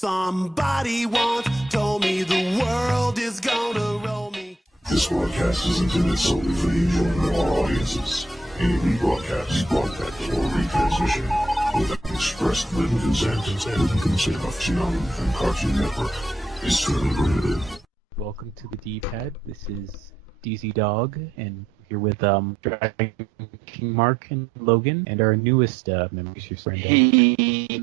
Somebody once told me the world is gonna roll me. This broadcast is intended solely for the enjoyment of our audiences. Any rebroadcast, or retransmission without expressed written consent of Channel and Cartoon Network is strictly prohibited. Welcome to the D-Pad. This is DZ Dog, and here with Dragonking Mark and Logan, and our newest members, your friend. Hey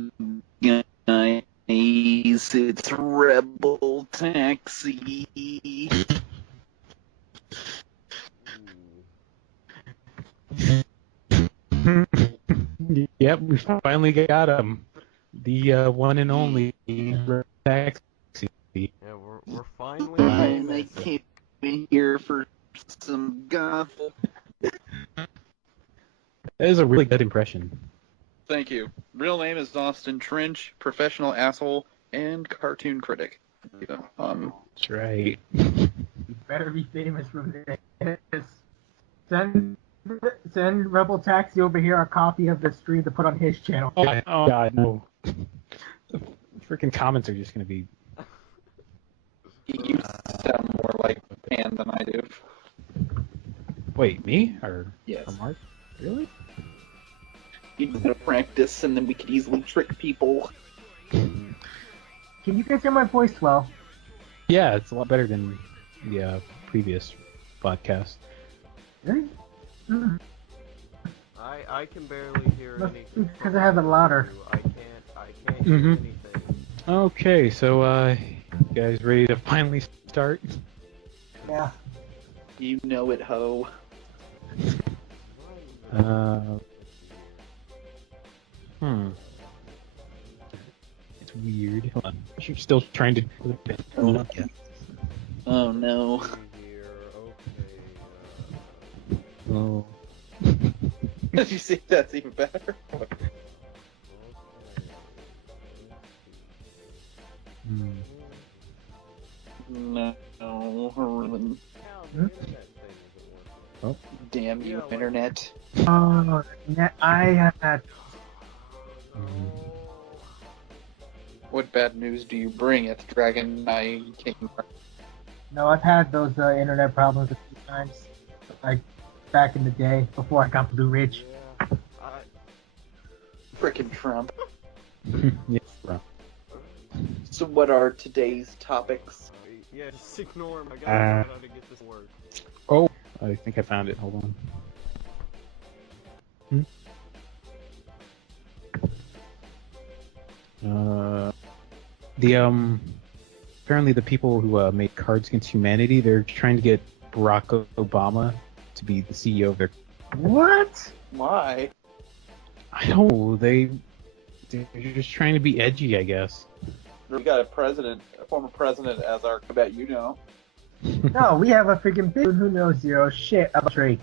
guys, it's Rebel Taxi. Yep, we finally got him. The one and only Taxi. Yeah, we're finally. And I came in here for some gossip. That is a really good impression. Thank you. Real name is Austin Trench, professional asshole and cartoon critic. That's right. You better be famous from this. Send Rebel Taxi over here a copy of the stream to put on his channel. Oh God, no. The freaking comments are just gonna be. You sound more like Pan than I do. Wait, me or Yes. or Mark? Really? You need to practice, and then we could easily trick people. Can you guys hear my voice well? Yeah, it's a lot better than the previous podcast. Really? I can barely hear anything. Because I have it louder. I can't hear anything. Okay, so you guys ready to finally start? Yeah. You know it, ho. It's weird. Hold on. You're still trying to. Oh no. Here, okay. Oh. Did you see that's even better? No, Ruben. Oh. Damn you, internet. Oh, I had. What bad news do you bring at the Dragonking? No, I've had those internet problems a few times. Like back in the day, before I got Blue Ridge. Frickin' Trump. Yes, bro. So what are today's topics? Yeah, just ignore him. I gotta figure out how to get this to work. Oh, I think I found it. Hold on. Apparently the people who made Cards Against Humanity, they're trying to get Barack Obama to be the CEO of their. What? Why? I don't know. They're just trying to be edgy, I guess. We got a former president as our, I bet you know. No, we have a freaking big who knows zero shit about Drake.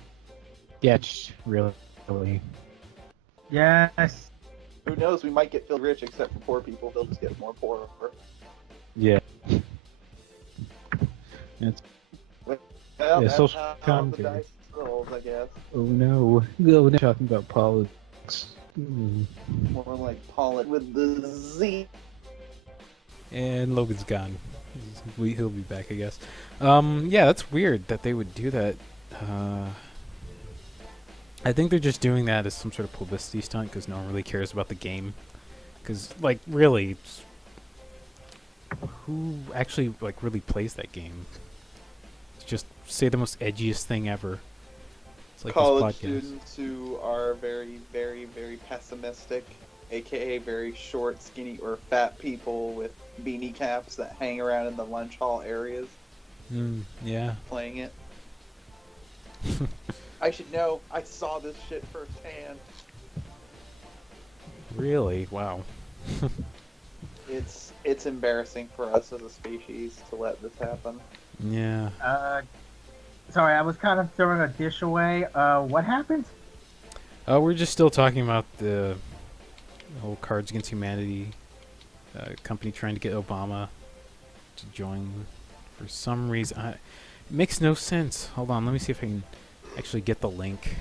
Yeah, really. Yes. Who knows, we might get filled rich except for poor people, they'll just get more poor. Yeah. It's, Well, yeah, that's social how the commentary. dice rolls, I guess. oh no. We're talking about politics. More like Pollitt with the Z. And Logan's gone. He'll be back, I guess. Yeah, that's weird that they would do that. I think they're just doing that as some sort of publicity stunt because no one really cares about the game. Because, like, really, who actually, like, really plays that game? Just say the most edgiest thing ever. It's like College this podcast. students who are very, very, very pessimistic, aka very short, skinny, or fat people with beanie caps that hang around in the lunch hall areas Yeah. playing it. I should know, I saw this shit firsthand. Really? Wow. It's embarrassing for us as a species to let this happen. Yeah. Sorry, I was kind of throwing a dish away. What happened? We're just still talking about the whole Cards Against Humanity company trying to get Obama to join for some reason. It makes no sense. Hold on, let me see if I can actually get the link.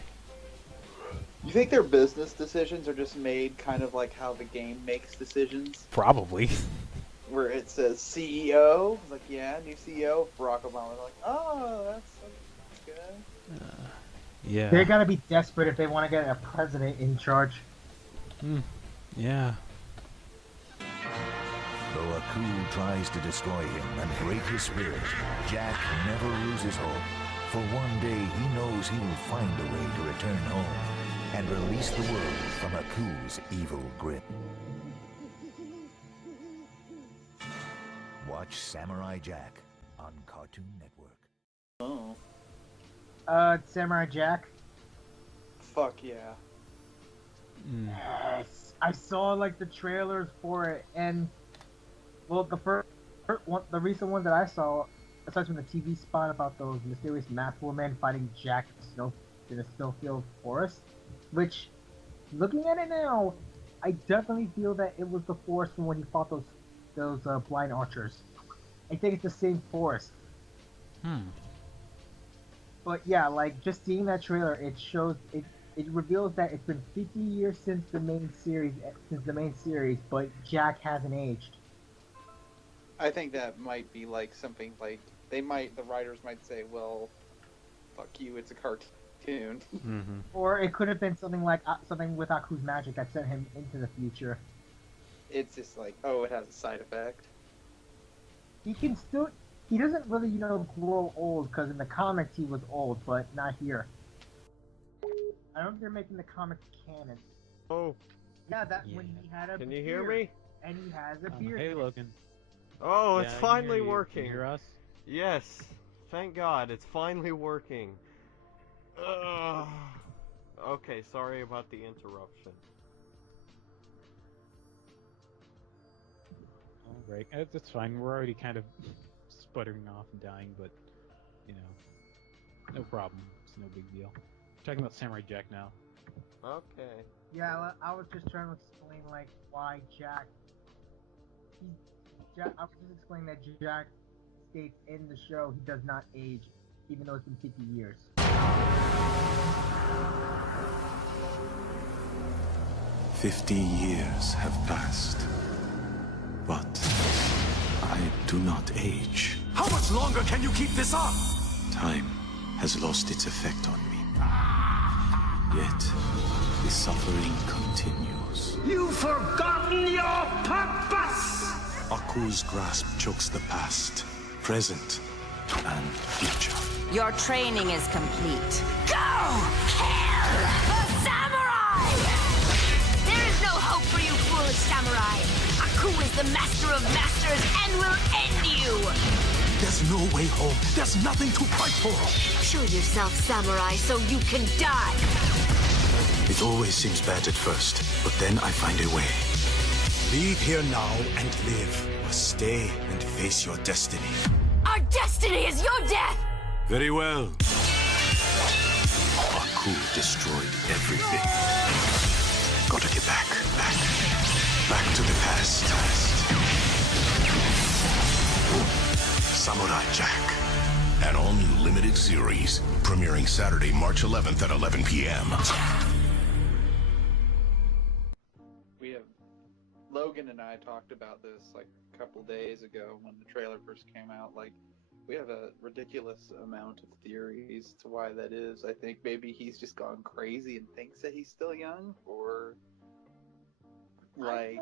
You think their business decisions are just made kind of like how the game makes decisions? Probably. where it says CEO. It's like, yeah, new CEO of Barack Obama. They're like, oh, that's good. Yeah. They're gonna be desperate if they want to get a president in charge. Yeah. Though a coup tries to destroy him and break his spirit, Jack never loses hope. For one day he knows he will find a way to return home and release the world from a coup's evil grip. Watch Samurai Jack on Cartoon Network. Oh, Samurai Jack. fuck yeah. Yes, I saw like the trailers for it, and well, the first one, the recent one that I saw, aside from the TV spot about those mysterious math women fighting Jack in the snowfield forest, which, looking at it now, I definitely feel that it was the forest from when he fought those blind archers. I think it's the same forest. But yeah, like just seeing that trailer, it shows it. It reveals that it's been 50 years since the main series, but Jack hasn't aged. I think that might be like something like the writers might say, well, fuck you, it's a cartoon. Or it could have been something like something with Aku's magic that sent him into the future. It's just like, oh, it has a side effect. He doesn't really, grow old, because in the comics he was old, but not here. I don't think they're making the comics canon. Oh, Yeah, when he had a can beard. you hear me? And he has a beard. Hey, Logan. Oh, Yeah, it's I can finally hear you. working. Can you hear us? Yes, thank God, it's finally working. Ugh. Okay, sorry about the interruption. Oh, right. That's fine. We're already kind of sputtering off and dying, but, no problem. It's no big deal. We're talking about Samurai Jack now. Okay. Yeah, I was just trying to explain, like, why Jack... I was just explaining that Jack states in the show he does not age, even though it's been 50 years. 50 years have passed, but I do not age. How much longer can you keep this up? Time has lost its effect on me. Yet, the suffering continues. You've forgotten your purpose! Aku's grasp chokes the past, present, and future. Your training is complete. Go! Kill the samurai! There is no hope for you, foolish samurai. Aku is the master of masters and will end you! There's no way home. There's nothing to fight for. Show yourself, samurai, so you can die! It always seems bad at first, but then I find a way. Leave here now and live, or stay and face your destiny. Our destiny is your death! Very well. Aku destroyed everything. Gotta get back to the past. Samurai Jack. An all-new limited series, premiering Saturday, March 11th at 11 p.m. Logan and I talked about this like a couple days ago when the trailer first came out. Like, we have a ridiculous amount of theories to why that is. I think maybe he's just gone crazy and thinks that he's still young, or like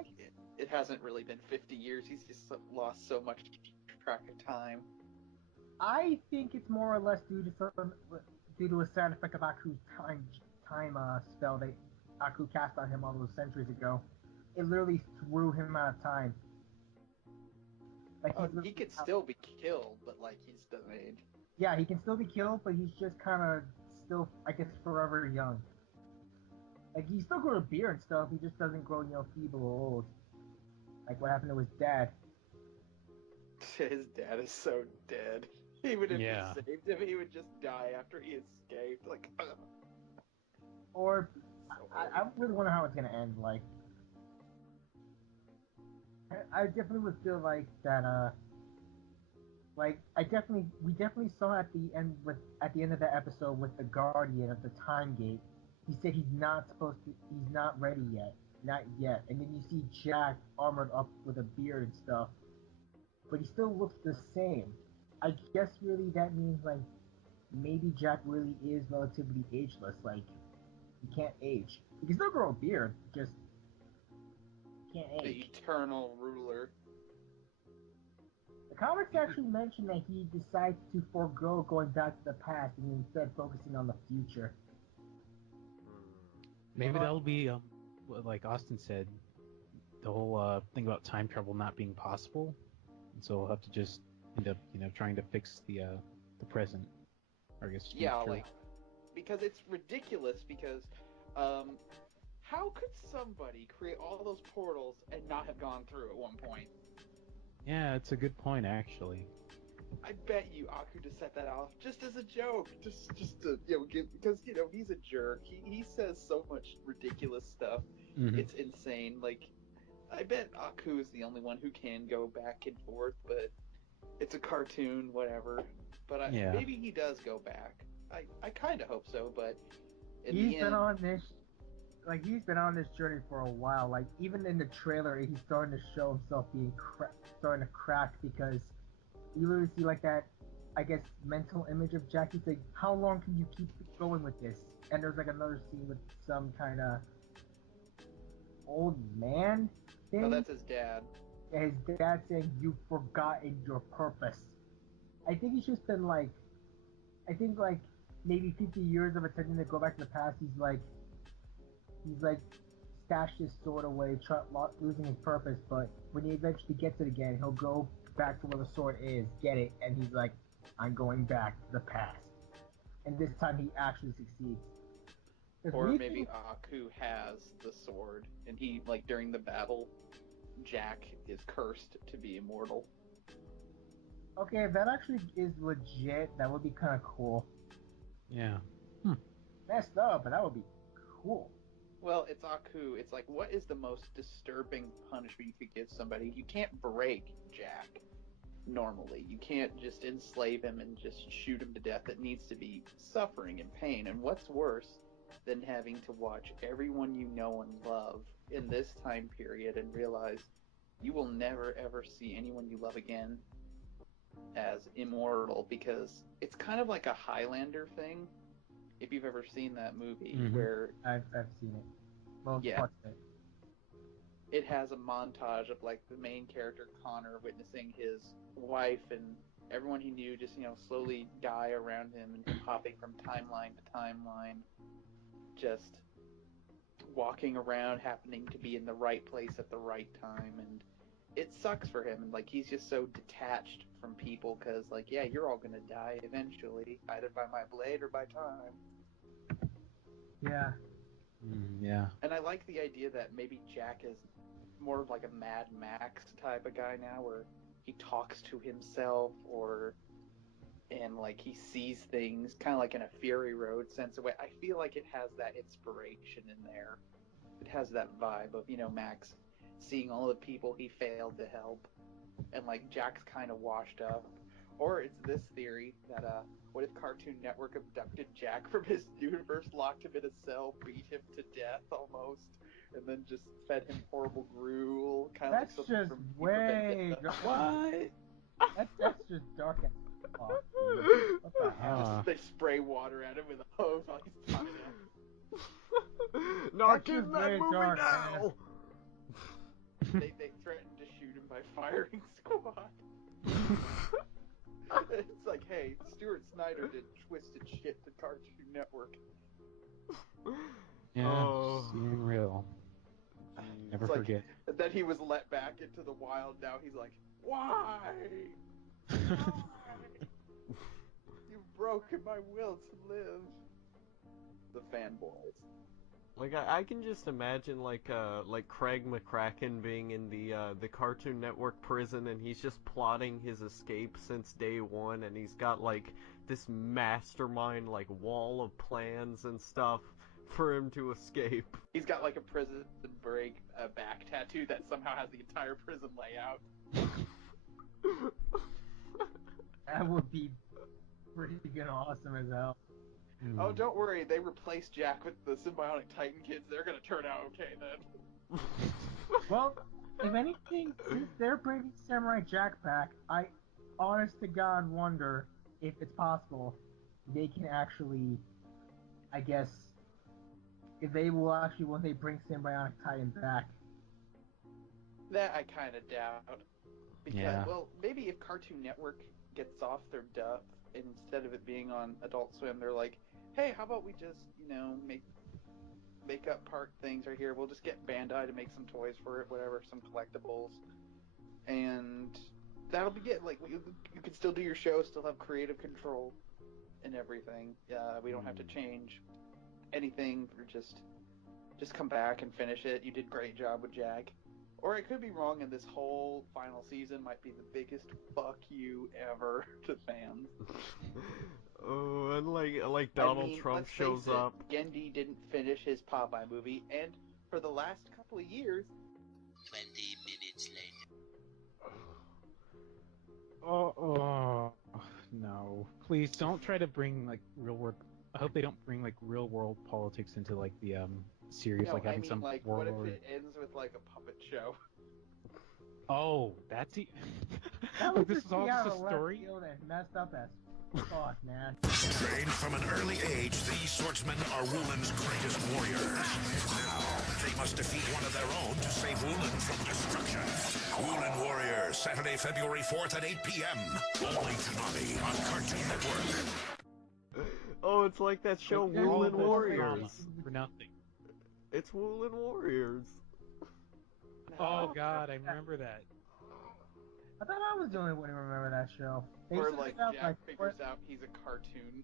it hasn't really been 50 years. He's just lost so much track of time. I think it's more or less due to a side effect of Aku's time spell that Aku cast on him all those centuries ago. It literally threw him out of time. Like he could still be killed, but like he's doesn't age. Yeah, he can still be killed, but he's just kind of still, I guess, forever young. Like, he still grows a beard and stuff, he just doesn't grow, feeble or old. Like what happened to his dad. His dad is so dead. Even if Yeah. he saved him, he would just die after he escaped. Like, Or, so I really wonder how it's gonna end, like... I definitely would feel like that, we definitely saw at the end of the episode with the Guardian of the Time Gate, he said he's not ready yet, not yet, and then you see Jack armored up with a beard and stuff, but he still looks the same. I guess really that means like maybe Jack really is relatively ageless. Like he can't age. He can still grow a beard, just can't The age. eternal ruler. The comics actually mention that he decides to forego going back to the past and instead focusing on the future. Maybe that'll be, like Austin said, the whole thing about time travel not being possible, and so we'll have to just end up, trying to fix the present, or I guess Yeah, future. like, because it's ridiculous. Because, how could somebody create all those portals and not have gone through at one point? Yeah, it's a good point actually. I bet you Aku just set that off just as a joke, just to give, because he's a jerk. He says so much ridiculous stuff. Mhm. It's insane. Like, I bet Aku is the only one who can go back and forth, but it's a cartoon, whatever. But Yeah. maybe he does go back. I kind of hope so, but in He's the been end, on this, like he's been on this journey for a while. Like even in the trailer, he's starting to show himself being starting to crack because you literally see like that, I guess, mental image of Jack. He's like, how long can you keep going with this? And there's like another scene with some kind of old man thing. no, that's his dad. And his dad saying, "You've forgotten your purpose." I think he's just been like, I think like maybe 50 years of attempting to go back to the past. He's like stashed his sword away, losing his purpose. But when he eventually gets it again, he'll go back to where the sword is, get it, and he's like, "I'm going back to the past." And this time he actually succeeds. Or maybe Aku has the sword, and he, like, during the battle, Jack is cursed to be immortal. Okay, if that actually is legit, that would be kind of cool. Yeah. Messed up, but that would be cool. Well, it's Aku. It's like, what is the most disturbing punishment you could give somebody? You can't break Jack normally. You can't just enslave him and just shoot him to death. It needs to be suffering and pain. And what's worse than having to watch everyone you know and love in this time period and realize you will never ever see anyone you love again as immortal? Because it's kind of like a Highlander thing, if you've ever seen that movie, where I've seen it. Well, yeah, parts of it. it has a montage of like the main character Connor witnessing his wife and everyone he knew just slowly die around him, and him hopping from timeline to timeline, just walking around, happening to be in the right place at the right time. And it sucks for him, and like he's just so detached from people because, like, yeah, you're all gonna die eventually, either by my blade or by time. Yeah. Yeah. And I like the idea that maybe Jack is more of like a Mad Max type of guy now, where he talks to himself, and like he sees things kind of like in a Fury Road sense of way. I feel like it has that inspiration in there. It has that vibe of Max seeing all the people he failed to help, and like Jack's kind of washed up. Or it's this theory that what if Cartoon Network abducted Jack from his universe, locked him in a cell, beat him to death almost, and then just fed him horrible gruel, kind of like That's something just from way. What? That's just dark as fuck, dude. What the hell? Just they spray water at him with a hose while he's tied up. Not That's in just that very movie dark, now! They threatened to shoot him by firing squad. It's like, hey, Stuart Snyder did twisted shit to Cartoon Network. Yeah. Oh. Seem real. Never It's like, forget. then he was let back into the wild. Now he's like, why? Why? You've broken my will to live. The fanboys. Like I can just imagine like Craig McCracken being in the Cartoon Network prison, and he's just plotting his escape since day one, and he's got like this mastermind like wall of plans and stuff for him to escape. He's got like a prison break back tattoo that somehow has the entire prison layout. That would be freaking awesome as hell. Oh, don't worry, they replaced Jack with the Symbiotic Titan kids. They're gonna turn out okay then. Well, If anything, since they're bringing Samurai Jack back, I honest to God wonder if it's possible they can actually, I guess, if they will actually, when they bring Symbiotic Titan back. That I kind of doubt. Because, Yeah. well, maybe if Cartoon Network gets off their duff, and instead of it being on Adult Swim, they're like, hey, how about we just, make up part things right here. We'll just get Bandai to make some toys for it, whatever, some collectibles. And that'll be it. Like, you can still do your show, still have creative control and everything. We don't have to change anything, or just come back and finish it. You did a great job with Jack. Or I could be wrong, and this whole final season might be the biggest fuck you ever to fans. Oh, and like Donald Trump let's shows face it, up. Gendy didn't finish his Popeye movie, and for the last couple of years, 20 minutes later. Oh, no. Please don't try to bring, like, real world... I hope they don't bring, like, real world politics into, like, the, series, no, like having some like, world what if war... it ends with, like, a puppet show? Oh, that's... That Like, was this is all just a story? And messed up as fuck, man. Trained from an early age, these swordsmen are Wulin's greatest warriors. Now, they must defeat one of their own to save Wulin from destruction. Wulin Warriors, Saturday, February 4th at 8 p.m. Only Toonami on Cartoon Network. Oh, it's like that show They're all Woolen this Warriors. drama for nothing. It's Woolen Warriors. Oh god, I remember that. I thought I was the only one who remember that show. They Or, used to like, put out, Jack figures out he's a cartoon.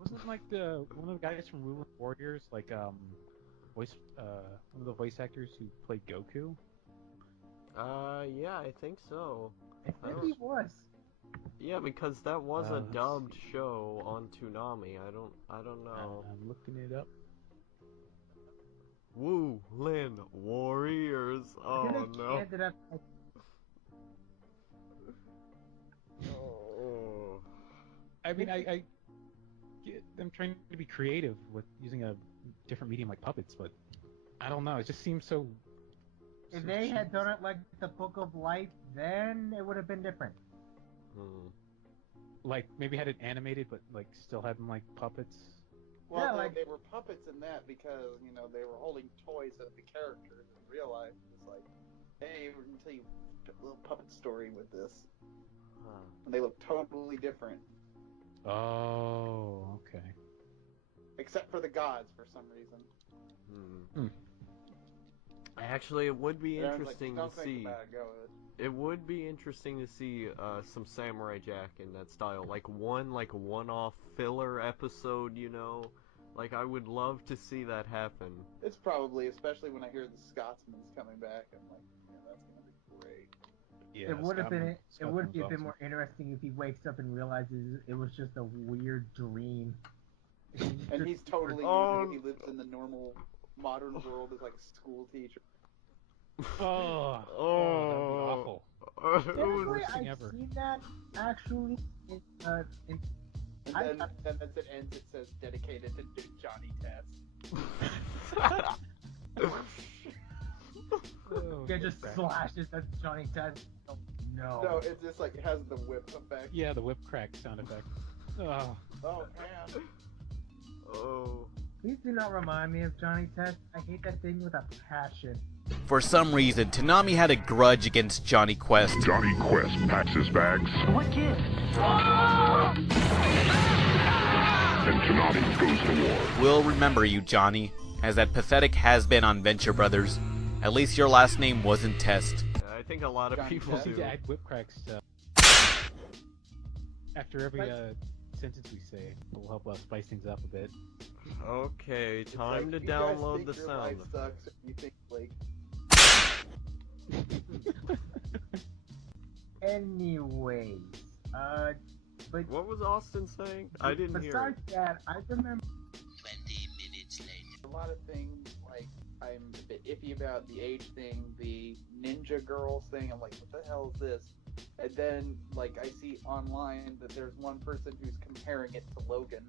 Wasn't like one of the guys from Ruler Warriors, like one of the voice actors who played Goku? Yeah, I think so. I think he was. Yeah, because that was a let's dubbed see. show on Toonami. I don't know. I'm looking it up. Woolen Warriors. Oh no. Ended up like, Oh. I mean, I get them trying to be creative with using a different medium like puppets, but I don't know. It just seems so. if so they had cheap. done it like the Book of Life, then it would have been different. Like maybe had it animated, but like still had them like puppets. Well, Yeah, no, like- they were puppets in that because, they were holding toys of the characters in real life. It was like, hey, we're going to tell you a little puppet story with this. And they look totally different. Oh, okay. Except for the gods, for some reason. Actually, it would be And everyone's like, interesting "Don't to think see. about it, go with it." It would be interesting to see some Samurai Jack in that style, like one-off filler episode, Like I would love to see that happen. It's probably, especially when I hear the Scotsman's coming back, I'm like, yeah, that's going to be great. Yeah, It would have been. It Scotland would be a was bit awesome. more interesting if he wakes up and realizes it was just a weird dream. And he's totally, he lives in the normal modern world as like a school teacher. Oh, that would be awful. Technically, Worst thing I've ever. seen that actually in And then as it ends, it says dedicated to Johnny Test. Oh, yeah, just crap. slashes at Johnny Test. Oh, no. No, it's just like, it has the whip effect. Yeah, the whip crack sound effect. Oh. Oh, man. Oh. Please do not remind me of Johnny Test. I hate that thing with a passion. For some reason, Toonami had a grudge against Johnny Quest. Johnny Quest packs his bags, What gift? and Toonami goes to war. We'll remember you, Johnny, as that pathetic has-been on Venture Brothers. At least your last name wasn't Test. I think a lot of Johnny people Test. Need do. to add whip crack stuff after every sentence we say. It'll help us spice things up a bit. Okay, It's time like, to you guys download think the your sound. life sucks, and you think, like, Anyways, but What was Austin saying? I didn't hear it. besides that, I remember 20 minutes later. a lot of things, like, I'm a bit iffy about the age thing, the ninja girls thing. I'm like, what the hell is this? And then, like, I see online that there's one person who's comparing it to Logan.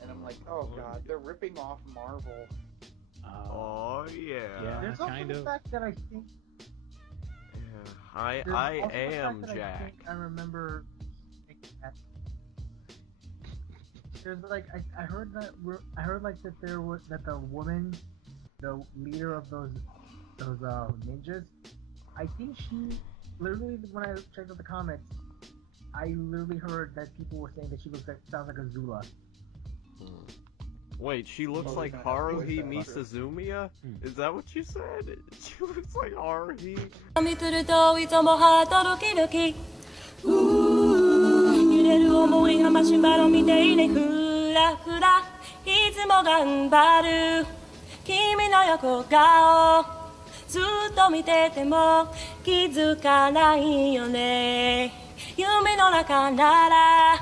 And I'm like, oh god, they're ripping off Marvel. Oh yeah. Yeah, There's also kind the of. fact that I think I there's also the am fact that Jack. I remember thinking that there's like I heard like that there was that the woman, the leader of those ninjas, I think she literally, when I checked out the comments, I literally heard that people were saying that she sounds like a Zula. Wait, she looks Oh, like yeah, Haruhi voice actor. Misuzumiya? Is that what you said? She looks like Haruhi. 見つるといつもハートドキドキ揺れる想いがマシュマロみていねふらふらいつも頑張る君の横顔ずっと見てても気づかないよね夢の中なら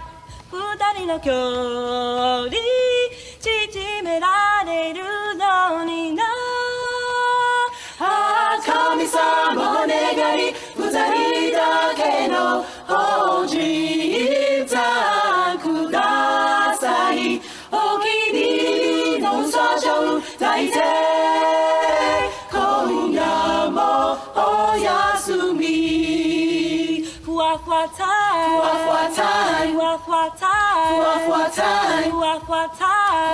二人の距離縮められるのになああ神様お願い二人だけのおじいさんくださいお気に入りのサジョン抱いて今夜もおやすみふわふわタイムふわふわタイムふわふわタイムふわふわタイムふわふわタ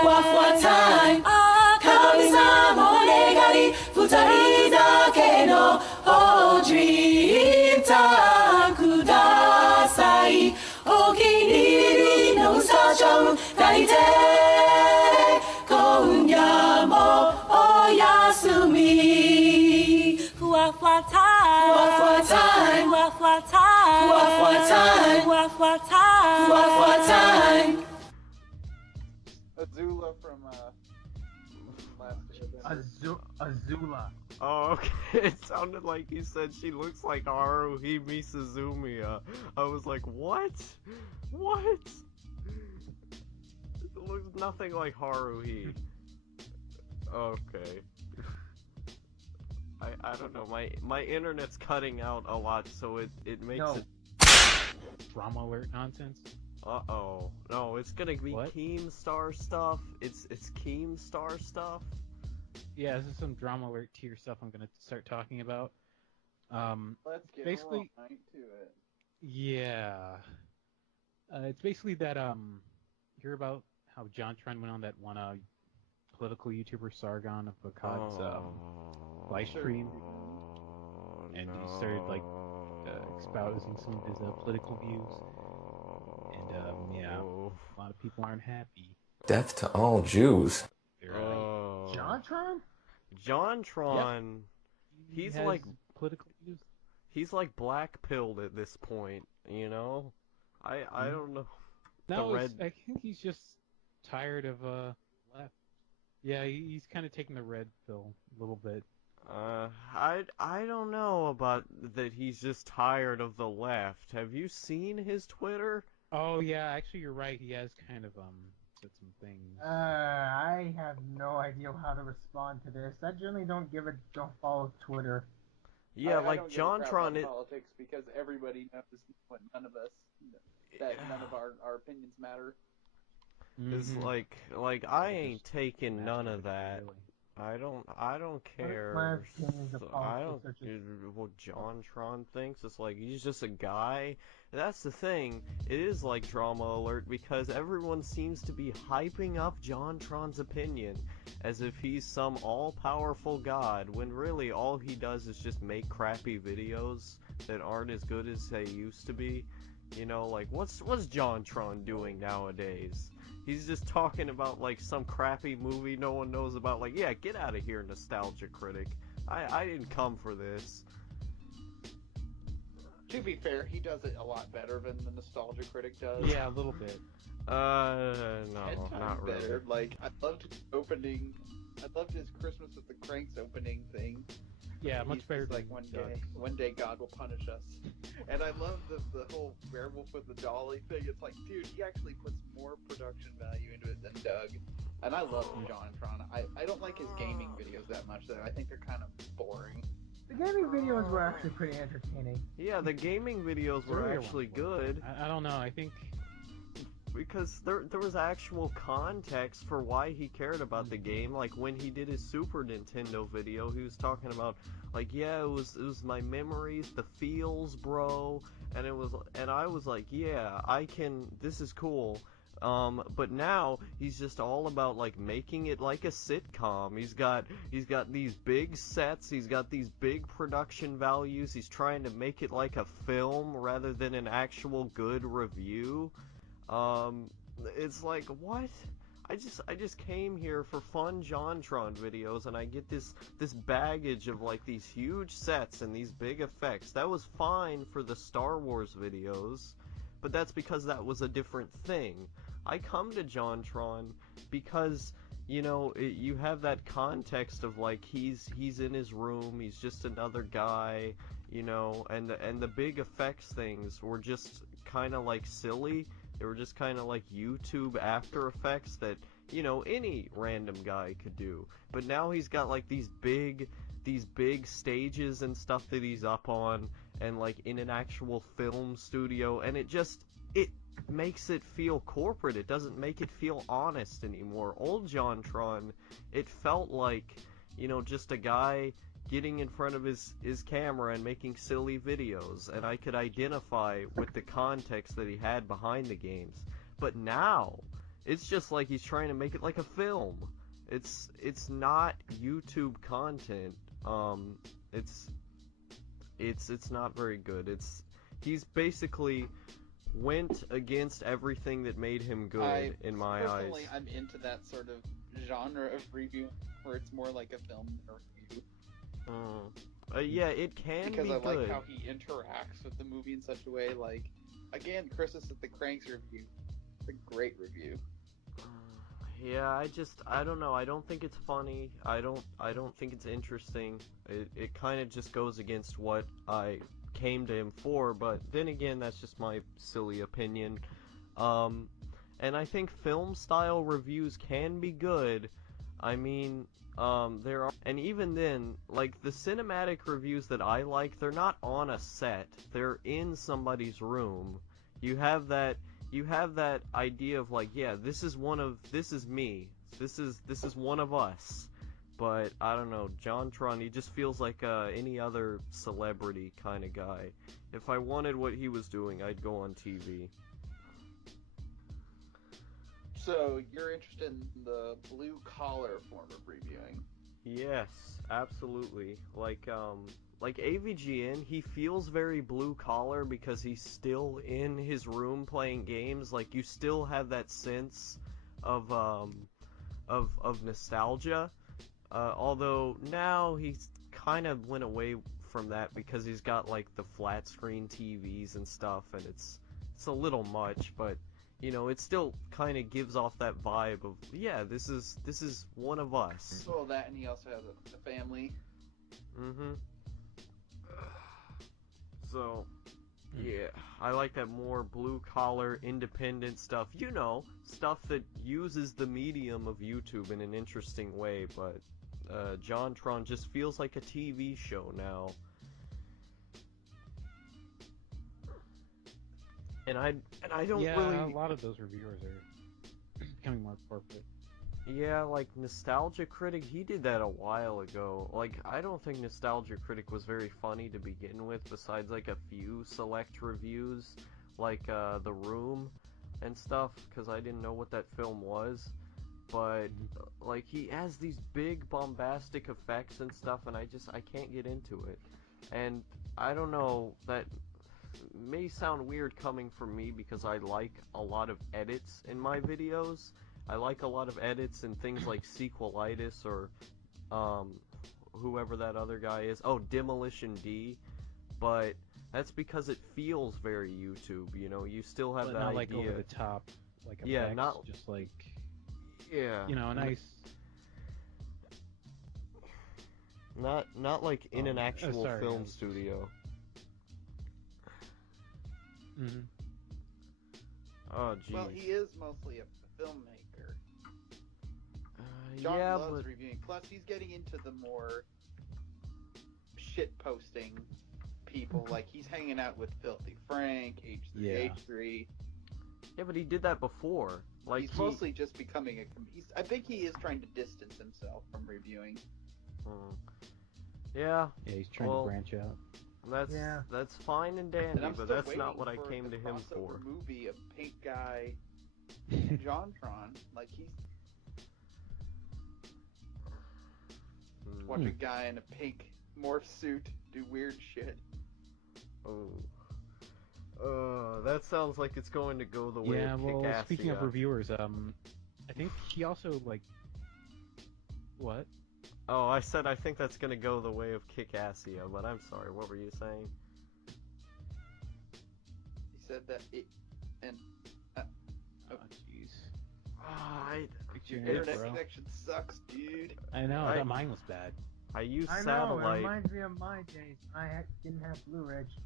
イムふわふわタイムああ神様お願い二人だけのおじいさんくださいお気に入りのサジョン抱いて今夜もおやすみふわふわタイムふわふわタイムふわふわタイムふわふわタイムふわふわタイムふわふわタイム Azula from last Azula. Oh, okay. It sounded like you said she looks like Haruhi Misuzumiya. I was like, what? What? It looks nothing like Haruhi. Okay. I don't know. My internet's cutting out a lot, so it makes it. Drama alert nonsense. Uh-oh. No, it's gonna be What? Keemstar stuff. It's Keemstar stuff. Yeah, this is some drama alert tier stuff I'm gonna start talking about. Let's get Basically, right to it. yeah. It's basically that hear about how JonTron went on that one political YouTuber Sargon of Akkad's live stream, and he started like espousing some of his political views, and yeah, a lot of people aren't happy. Death to all Jews. JonTron? JonTron. He He's has like political views. he's like black pilled at this point, you know? I don't know. No, red... I think he's just tired of left. Yeah, he's kind of taking the red pill a little bit. I don't know about that. He's just tired of the left. Have you seen his Twitter? Oh yeah, actually you're right. He has kind of said some things. I have no idea how to respond to this. I generally don't follow Twitter. Yeah, I like don't give a crap JonTron. about politics because everybody knows what none of us that none of our opinions matter. It's like I ain't taking none of that. I don't care. My opinions of So, politics are just... what JonTron thinks. It's like he's just a guy. That's the thing. It is like drama alert because everyone seems to be hyping up JonTron's opinion as if he's some all-powerful god, when really all he does is just make crappy videos that aren't as good as they used to be. You know, like what's JonTron doing nowadays? He's just talking about like some crappy movie no one knows about. Like, yeah, get out of here, nostalgia critic. I didn't come for this. To be fair, he does it a lot better than the nostalgia critic does. Yeah, a little bit. No, 10 times not really. better. Like, I loved his opening. I loved his Christmas with the Cranks opening thing. Yeah, much better. Like one day God will punish us. And I love the whole werewolf with the dolly thing. It's like, dude, he actually puts more production value into it than Doug. And I love JonTron. I don't like his gaming videos that much though. I think they're kind of boring. The gaming videos were actually pretty entertaining. Yeah, the gaming videos were actually good. I don't know. I think because there was actual context for why he cared about the game. Like when he did his Super Nintendo video, he was talking about like, yeah, it was my memories, the feels, bro, and I was like, yeah, this is cool. But now he's just all about like making it like a sitcom. He's got these big sets, he's got these big production values. He's trying to make it like a film rather than an actual good review. It's like, what? I just came here for fun JonTron videos, and I get this baggage of like these huge sets and these big effects. That was fine for the Star Wars videos, but that's because that was a different thing. I come to JonTron because, you know, you have that context of like he's in his room, he's just another guy, you know, and the big effects things were just kind of like silly. They were just kind of like YouTube After Effects that, you know, any random guy could do. But now he's got like these big stages and stuff that he's up on, and like in an actual film studio, and it makes it feel corporate. It doesn't make it feel honest anymore. Old JonTron, it felt like, you know, just a guy getting in front of his camera and making silly videos, and I could identify with the context that he had behind the games. But now, it's just like he's trying to make it like a film. It's not YouTube content. It's not very good. He's basically went against everything that made him good in my eyes. Personally, I'm into that sort of genre of review where it's more like a film than a review. Yeah, it can because be I good. like how he interacts with the movie in such a way. Like, again, Chris's at the Cranks review. It's a great review. Yeah, I don't know. I don't think it's funny. I don't think it's interesting. It kind of just goes against what I came to him for, but then again, that's just my silly opinion. And I think film style reviews can be good. I mean, there are, and even then, like the cinematic reviews that I like, they're not on a set. They're in somebody's room. You have that idea of like, yeah, this is me. This is one of us. But I don't know, JonTron, he just feels like any other celebrity kind of guy. If I wanted what he was doing, I'd go on TV. So, you're interested in the blue-collar form of reviewing? Yes, absolutely. Like AVGN, he feels very blue-collar because he's still in his room playing games. Like, you still have that sense of nostalgia. Although now he's kind of went away from that because he's got like the flat screen TVs and stuff, and it's a little much, but you know, it still kind of gives off that vibe of, yeah, this is one of us. Well, that, and he also has a family. Mm-hmm. So, yeah, I like that more blue-collar, independent stuff. You know, stuff that uses the medium of YouTube in an interesting way, but JonTron just feels like a TV show now. And I don't really... Yeah, a lot of those reviewers are becoming more corporate. Yeah, like Nostalgia Critic, he did that a while ago. Like, I don't think Nostalgia Critic was very funny to begin with, besides like a few select reviews, like The Room and stuff, because I didn't know what that film was. But, like, he has these big bombastic effects and stuff, and I can't get into it. And I don't know, that may sound weird coming from me because I like a lot of edits in my videos. I like a lot of edits and things like Sequelitis or whoever that other guy is. Oh, Demolition D. But that's because it feels very YouTube, you know. You still have but that not idea. like over the top, like effects, yeah, not just like, yeah, you know, a nice. Not like in an actual film studio. Mm-hmm. Oh, geez. Well, he is mostly a filmmaker. John yeah, loves but... reviewing. Plus, he's getting into the more shit-posting people. Like, he's hanging out with Filthy Frank, H3H3. Yeah, but he did that before. Like He's mostly just becoming I think he is trying to distance himself from reviewing. Yeah. Yeah, he's trying to branch out. That's fine and dandy, And but that's not what I came to him for. Movie of Pink Guy and JonTron, like he's watch a guy in a pink morph suit do weird shit. That sounds like it's going to go the way of well, Kick-Assia. speaking of reviewers, I think he also, like... What? Oh, I said I think that's gonna go the way of Kick-Assia, but I'm sorry, what were you saying? He said that Oh, jeez. Your internet connection sucks, dude. I know, that mine was bad. I use I satellite. know, it reminds me of my days when I didn't have Blue Ridge.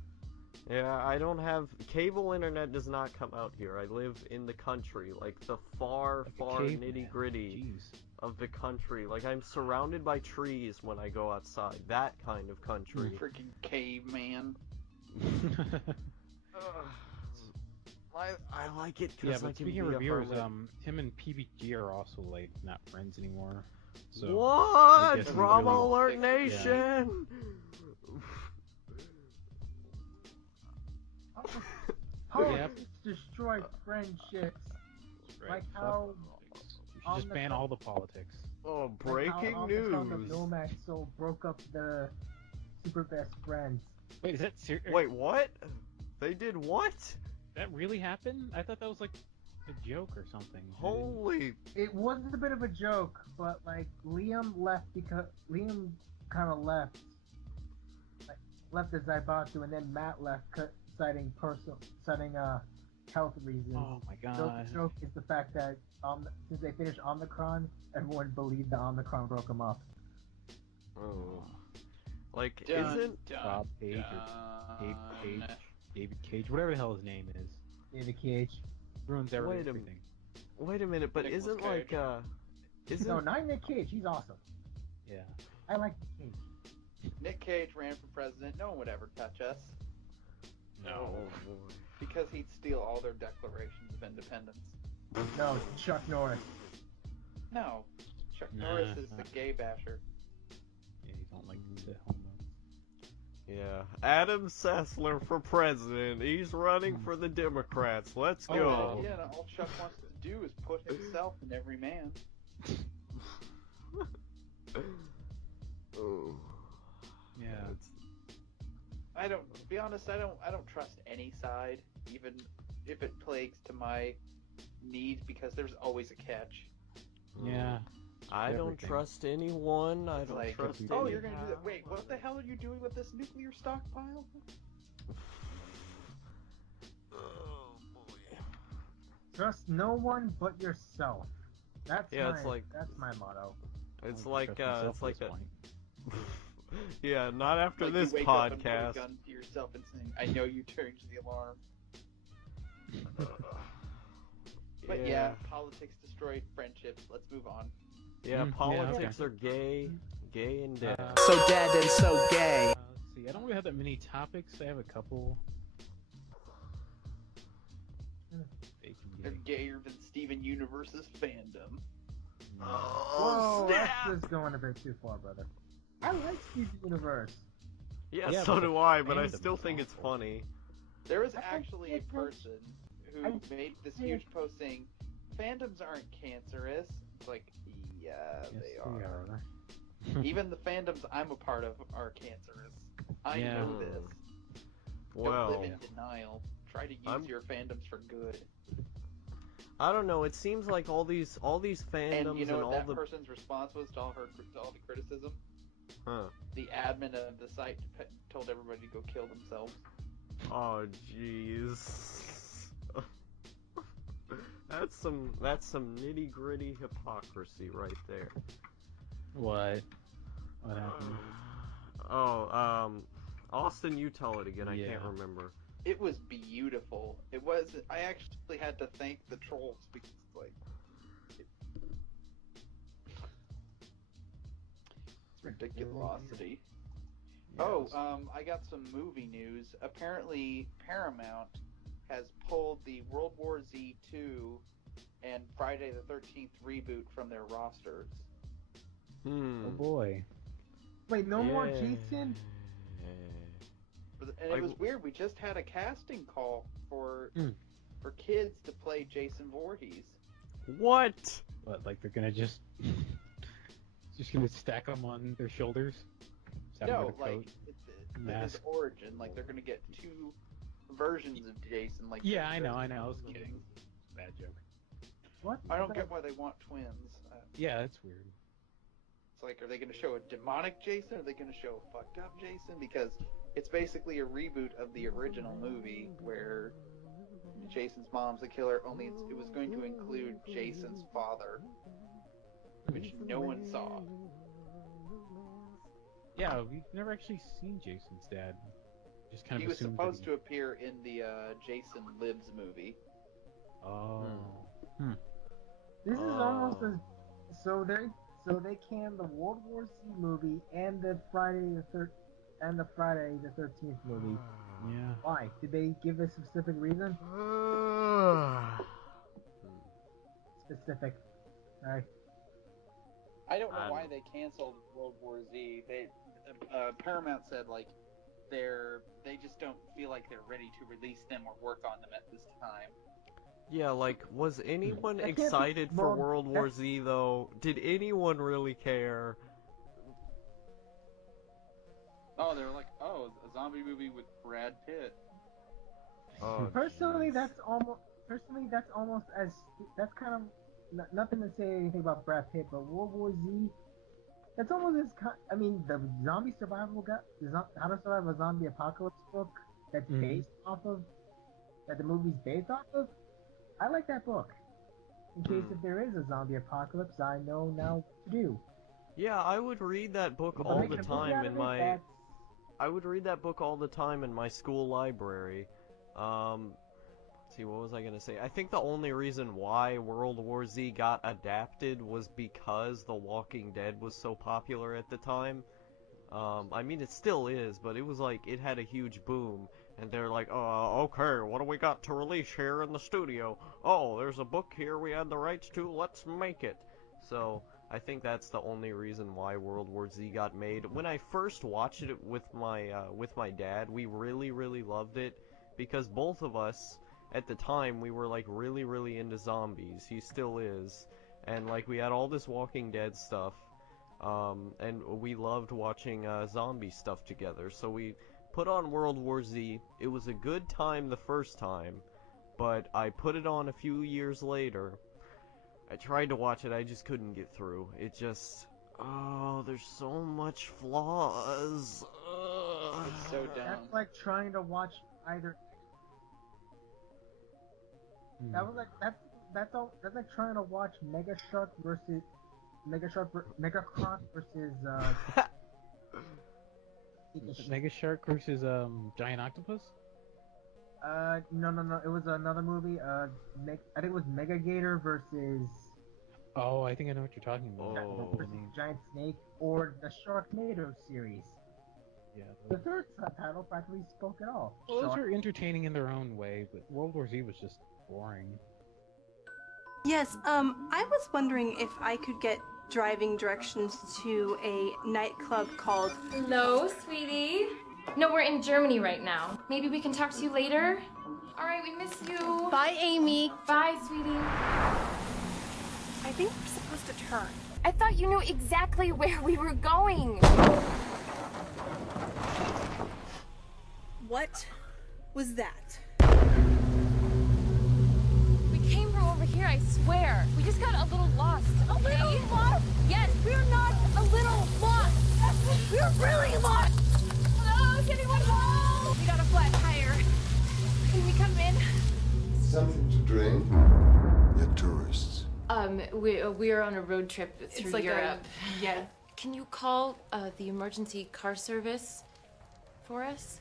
Yeah, I don't have... Cable internet does not come out here. I live in the country, like the far nitty-gritty of the country. Like, I'm surrounded by trees when I go outside. That kind of country. Freaking caveman. I like it Yeah, because I but can speaking of be a reviewers, hermit. him and PBG are also, like, not friends anymore. So, what? Drama Alert Nation! Politics destroy friendships. Right. Like how... You should just ban all the politics. Oh, breaking news! The Nomad Soul broke up the super best friends. Wait, is that serious? Wait, what? They did what? That really happened? I thought that was like a joke or something. Holy! It was a bit of a joke, but like Liam left because Liam kind of left the Zaibatu, and then Matt left citing health reasons. Oh my god! So the joke is the fact that since they finished Omicron, everyone believed the Omicron broke them up. Oh. Like, Bob Page or David Cage, whatever the hell his name is. David Cage. Ruins everything. Wait a minute, but isn't Cage. No, not Nick Cage, he's awesome. Yeah. I like Nick Cage. Nick Cage ran for president, no one would ever touch us. No. Because he'd steal all their declarations of independence. No, Chuck Norris. No. Chuck Norris is the gay basher. Yeah, you don't like the homo. Yeah, Adam Sessler for president. He's running for the Democrats. Let's go. Yeah, and all Chuck wants to do is put himself in every man. Oh. Yeah. To be honest, I don't trust any side, even if it plagues to my needs, because there's always a catch. Yeah. I don't trust anyone. I don't trust anyone. Oh, you're gonna do that. Wait, what the hell are you doing with this nuclear stockpile? Oh boy. Trust no one but yourself. That's my motto. It's like yeah, not after like this you wake up and put a podcast. gun to yourself and saying, "I know you turned the alarm." But yeah, politics destroyed friendships. Let's move on. Yeah, politics are gay and dead. So dead and so gay. Let's see, I don't really have that many topics. I have a couple. They're gayer than Steven Universe's fandom. Whoa, that's just going a bit too far, brother. I like Steven Universe. Yeah, so do I, but I still think it's funny. There was actually a person who made this huge post saying, fandoms aren't cancerous. It's like, yeah, they are. Even the fandoms I'm a part of are cancerous. I know this. Well, don't live in denial. Try to use your fandoms for good. I don't know. It seems like all these fandoms and you know and what all that the person's response was to all the criticism? Huh. The admin of the site told everybody to go kill themselves. Oh jeez. That's some nitty gritty hypocrisy right there. What? What happened? Austin, you tell it again. I can't remember. It was beautiful. It was. I actually had to thank the trolls because, like, it's ridiculosity. Yes. I got some movie news. Apparently, Paramount has pulled the World War Z 2 and Friday the 13th reboot from their rosters. Oh boy. Wait, no more Jason? And it was weird. We just had a casting call for kids to play Jason Voorhees. What? What, like they're gonna just gonna stack them on their shoulders? No, like his origin. Like they're gonna get two versions of Jason. Like yeah, I know. I was kidding. Bad joke. What? I don't get why they want twins. Yeah, that's weird. It's like, are they going to show a demonic Jason? Or are they going to show a fucked up Jason? Because it's basically a reboot of the original movie where Jason's mom's a killer, only it was going to include Jason's father, which no one saw. Yeah, we've never actually seen Jason's dad. Just kind of he was assumed supposed to appear in the Jason Lives movie. Oh. This is almost as so they canned the World War Z movie and the Friday the 13th movie. Yeah. Why? Did they give a specific reason? Specific. Sorry. I don't know why they canceled World War Z. They Paramount said like they just don't feel like they're ready to release them or work on them at this time. Yeah, like, was anyone excited for World War Z, though? Did anyone really care? Oh, they were like, oh, a zombie movie with Brad Pitt. Oh, personally, that's almost as that's kind of nothing to say anything about Brad Pitt, but World War Z, that's almost as I mean, the zombie survival How to Survive a Zombie Apocalypse book that's based off of that the movie's based off of. I like that book. In case if there is a zombie apocalypse, I know now what to do. Yeah, I would read that book all the time in my... I would read that book all the time in my school library. Let's see, what was I gonna say? I think the only reason why World War Z got adapted was because The Walking Dead was so popular at the time. I mean, it still is, but it was like, it had a huge boom. And they're like, okay, what do we got to release here in the studio? Oh, there's a book here we had the rights to, let's make it. So, I think that's the only reason why World War Z got made. When I first watched it with my dad, we really, really loved it. Because both of us, at the time, we were like really, really into zombies. He still is. And like, we had all this Walking Dead stuff. And we loved watching zombie stuff together. So we put on World War Z. It was a good time the first time, but I put it on a few years later. I tried to watch it, I just couldn't get through. It just... oh, there's so much flaws. It's so dumb. That's like trying to watch either... That's like trying to watch Megacroc versus Mega Shark versus Giant Octopus? No. It was another movie. I think it was Megagator versus. Oh, I think I know what you're talking about. Versus Giant Snake, or the Sharknado series. Yeah. The third subtitle practically spoke it all. Well, those are entertaining in their own way, but World War Z was just boring. Yes. I was wondering if I could get driving directions to a nightclub called... Hello, sweetie. No, we're in Germany right now. Maybe we can talk to you later? Alright, we miss you. Bye, Amy. Bye, sweetie. I think we're supposed to turn. I thought you knew exactly where we were going. What was that? We came from over here, I swear. We just got a little lost. A little lost? Yes, we're not a little lost. We're really lost. Oh, is anyone home? We got a flat tire. Can we come in? Something to drink? You're tourists. We're on a road trip through like Europe. Yeah. Can you call the emergency car service for us?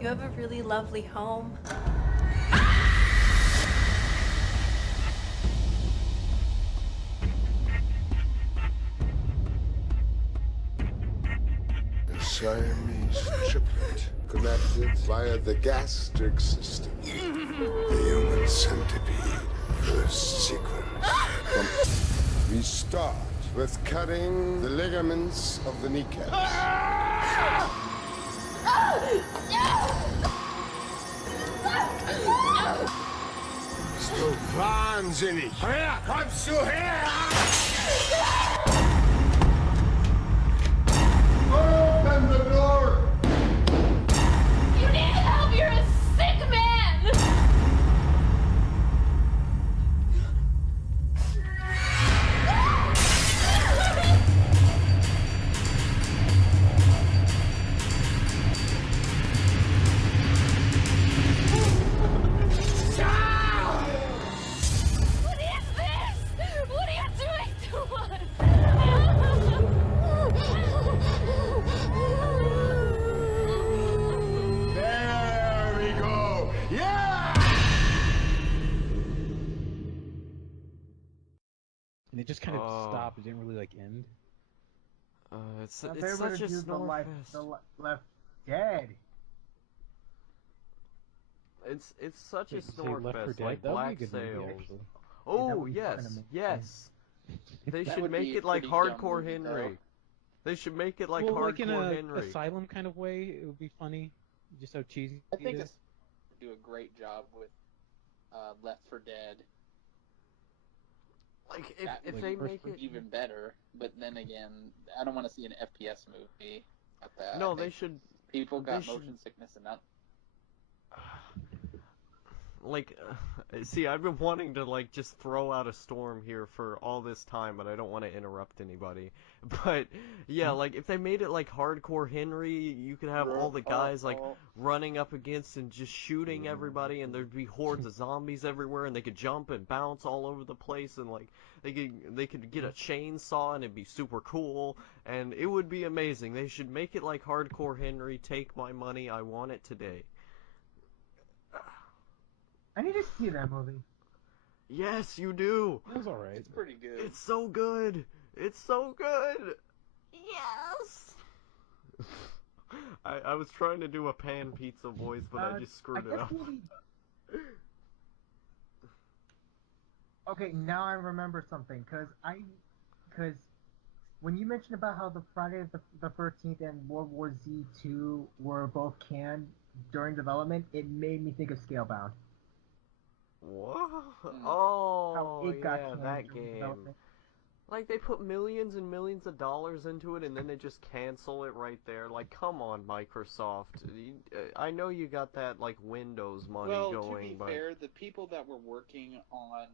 You have a really lovely home. A Siamese triplet connected via the gastric system. The human centipede, first sequence. We start with cutting the ligaments of the kneecaps. So wahnsinnig! Kommst du her? Open the door! You need help! You're a sick man! What is this? What are you doing to us? There we go! Yeah! And it just kind of stopped. It didn't really like end. It's They such would've a used the snore Left Dead. It's such a Wait, did you say snore Left 4 fest, Dead? like That would be a Black good movie, Sails. actually. Oh that would be fucking yes, amazing. yes. They That should would make be it like pretty dumb Hardcore movie, though. Henry. They should make it like well, Hardcore like in a Henry. asylum kind of way, it would be funny. Just how cheesy I think it it's is. do a great job with Left 4 Dead. Like That if would they be make it. even better, but then again, I don't want to see an FPS movie like that. No, I they think should. People they got should- motion sickness and not. Like, see, I've been wanting to like just throw out a storm here for all this time, but I don't want to interrupt anybody. But yeah, like if they made it like Hardcore Henry, you could have all the guys like running up against and just shooting everybody, and there'd be hordes of zombies everywhere, and they could jump and bounce all over the place, and like they could get a chainsaw, and it'd be super cool, and it would be amazing. They should make it like Hardcore Henry. Take my money, I want it today. I need to see that movie. Yes, you do. It was alright. It's pretty good. It's so good. It's so good. Yes. I was trying to do a pan pizza voice, but I just screwed it up. Maybe... Okay, now I remember something, cause when you mentioned about how the Friday the 13th and World War Z 2 were both canned during development, it made me think of Scalebound. What? How Oh, it got yeah, canned that during game. development. Like, they put millions and millions of dollars into it, and then they just cancel it right there. Like, come on, Microsoft. I know you got that, like, Windows money Well, going, to be but... fair, the people that were working on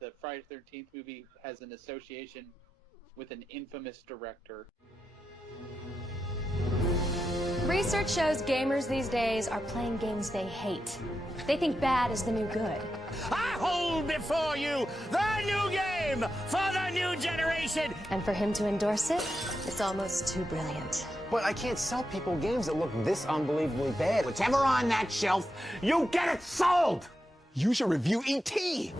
the Friday the 13th movie has an association with an infamous director. Research shows gamers these days are playing games they hate. They think bad is the new good. I hold before you the new game for the new generation! And for him to endorse it, it's almost too brilliant. But I can't sell people games that look this unbelievably bad. Whatever on that shelf, you get it sold! You should review E.T.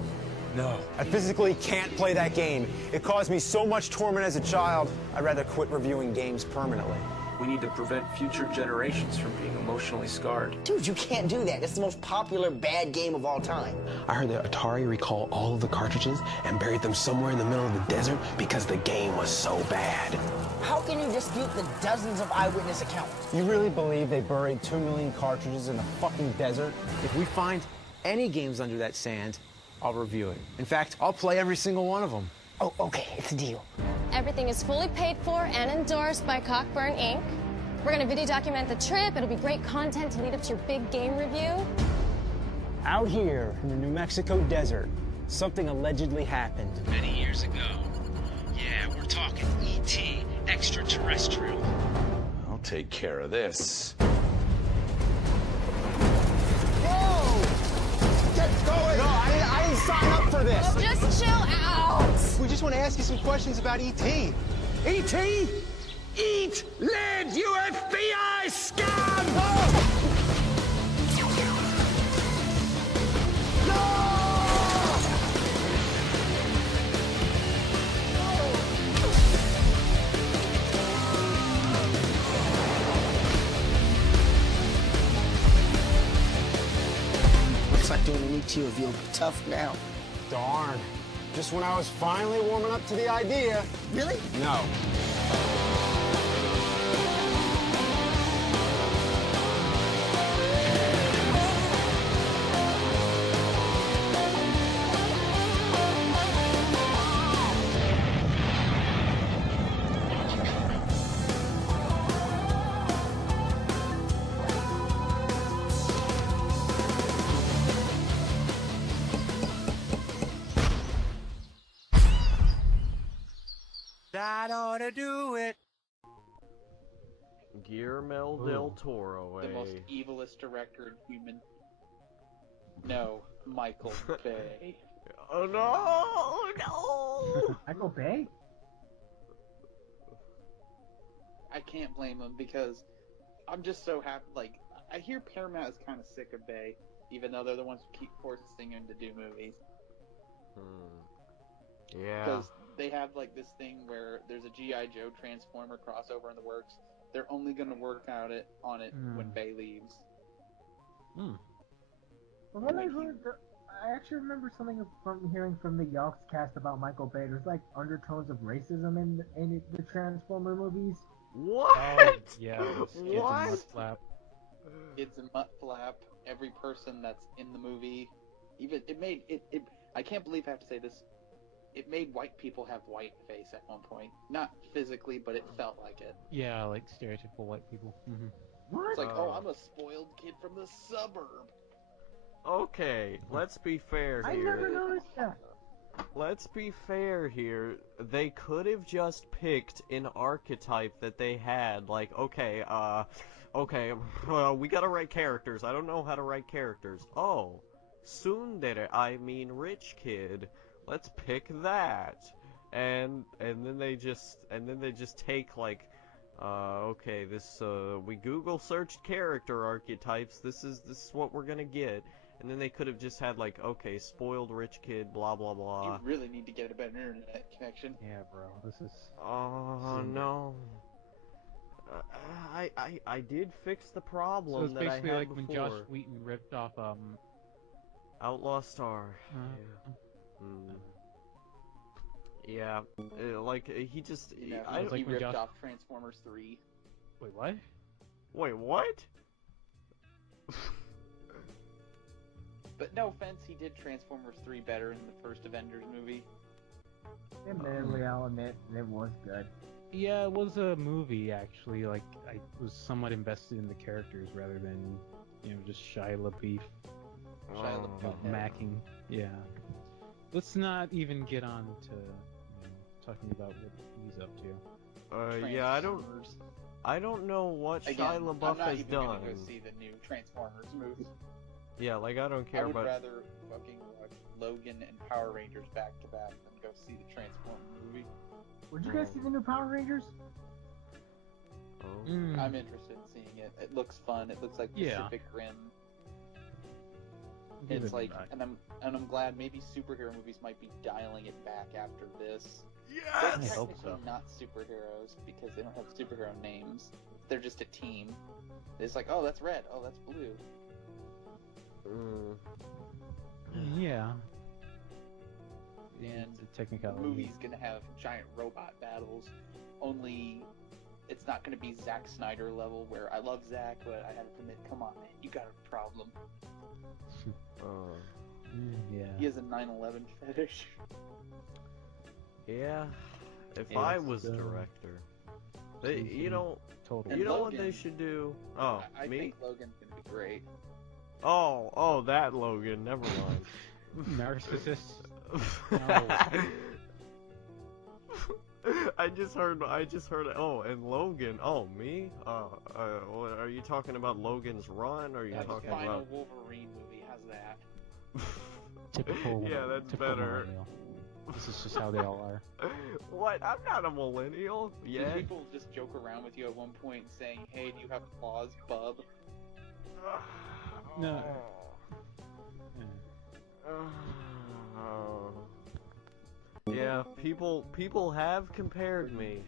No. I physically can't play that game. It caused me so much torment as a child, I'd rather quit reviewing games permanently. We need to prevent future generations from being emotionally scarred. Dude, you can't do that. It's the most popular bad game of all time. I heard that Atari recalled all of the cartridges and buried them somewhere in the middle of the desert because the game was so bad. How can you dispute the dozens of eyewitness accounts? You really believe they buried 2 million cartridges in the fucking desert? If we find any games under that sand, I'll review it. In fact, I'll play every single one of them. Oh, okay, it's a deal. Everything is fully paid for and endorsed by Cockburn Inc. We're gonna video document the trip. It'll be great content to lead up to your big game review. Out here in the New Mexico desert, something allegedly happened. Many years ago. Yeah, we're talking E.T. extraterrestrial. I'll take care of this. Get going! No, I didn't sign up for this! Just chill out! We just want to ask you some questions about E.T. E.T.? Eat lead, you FBI scum! Two of you'll be tough now. Darn. Just when I was finally warming up to the idea. Really? No. That ought to do it. Guillermo del Toro, The most evilest director in human. No, Michael Bay. Oh no! Michael Bay? I can't blame him because I'm just so happy. Like, I hear Paramount is kind of sick of Bay, even though they're the ones who keep forcing him to do movies. Yeah. Because they have like this thing where there's a G.I. Joe Transformer crossover in the works. They're only going to work out on it when Bay leaves. From what I heard, I actually remember something from hearing from the Yawks cast about Michael Bay. There's like undertones of racism in the Transformer movies. What? Oh, yeah. What? Mud flap. Kids in Mutt Flap. Every person that's in the movie. Even it made it. I can't believe I have to say this. It made white people have white face at one point. Not physically, but it felt like it. Yeah, like stereotypical white people. What? It's like, oh, I'm a spoiled kid from the suburb. Okay, let's be fair I here. never noticed that. Let's be fair here. They could have just picked an archetype that they had. Like, okay, we gotta write characters. I don't know how to write characters. Oh, tsundere, I mean rich kid. Let's pick that. And then they just take like, okay, this we Google searched character archetypes. This is what we're gonna get. And then they could have just had like, okay, spoiled rich kid, blah blah blah. You really need to get a better internet connection. Yeah, bro. This is. Oh no. I did fix the problem So it's that I basically had like before. when Josh Wheaton ripped off Outlaw Star. Yeah. Like he just. Yeah, I he ripped off Transformers 3. Wait, what? Wait, what? But no offense, he did Transformers 3 better in the first Avengers movie. Admittedly, I'll admit it was good. Yeah, it was a movie actually. Like I was somewhat invested in the characters rather than, just Shia LaBeouf. Macking. Yeah. Let's not even get on to talking about what he's up to. Yeah, I don't know what Shia LaBeouf has done. I'm not even gonna go see the new Transformers movie. Yeah, like I don't care about. I would rather fucking watch Logan and Power Rangers back to back than go see the Transformers movie. Would you guys see the new Power Rangers? I'm interested in seeing it. It looks fun. It looks like Pacific Rim. It's like, and I'm glad maybe superhero movies might be dialing it back after this. Yes! They're technically not superheroes because they don't have superhero names. They're just a team. It's like, oh, that's red. Oh, that's blue. Yeah. And the technicality. The movie's gonna have giant robot battles. Only it's not gonna be Zack Snyder level where I love Zack, but I have to admit, come on, man, you got a problem. Yeah. He has a 9/11 fetish. Yeah. If I was director, you know what they should do? Oh, I me? think Logan's gonna be great. Oh, that Logan. Never mind. Narcissist. I just heard. Oh, and Logan. Oh, me. Are you talking about Logan's Run? Or are you talking the final about Wolverine movie? How's that? Typical. Yeah, that's typical better. millennial. This is just how they all are. What? I'm not a millennial. Yeah. Did people just joke around with you at one point saying, "Hey, do you have claws, bub?" No. Yeah, people have compared me.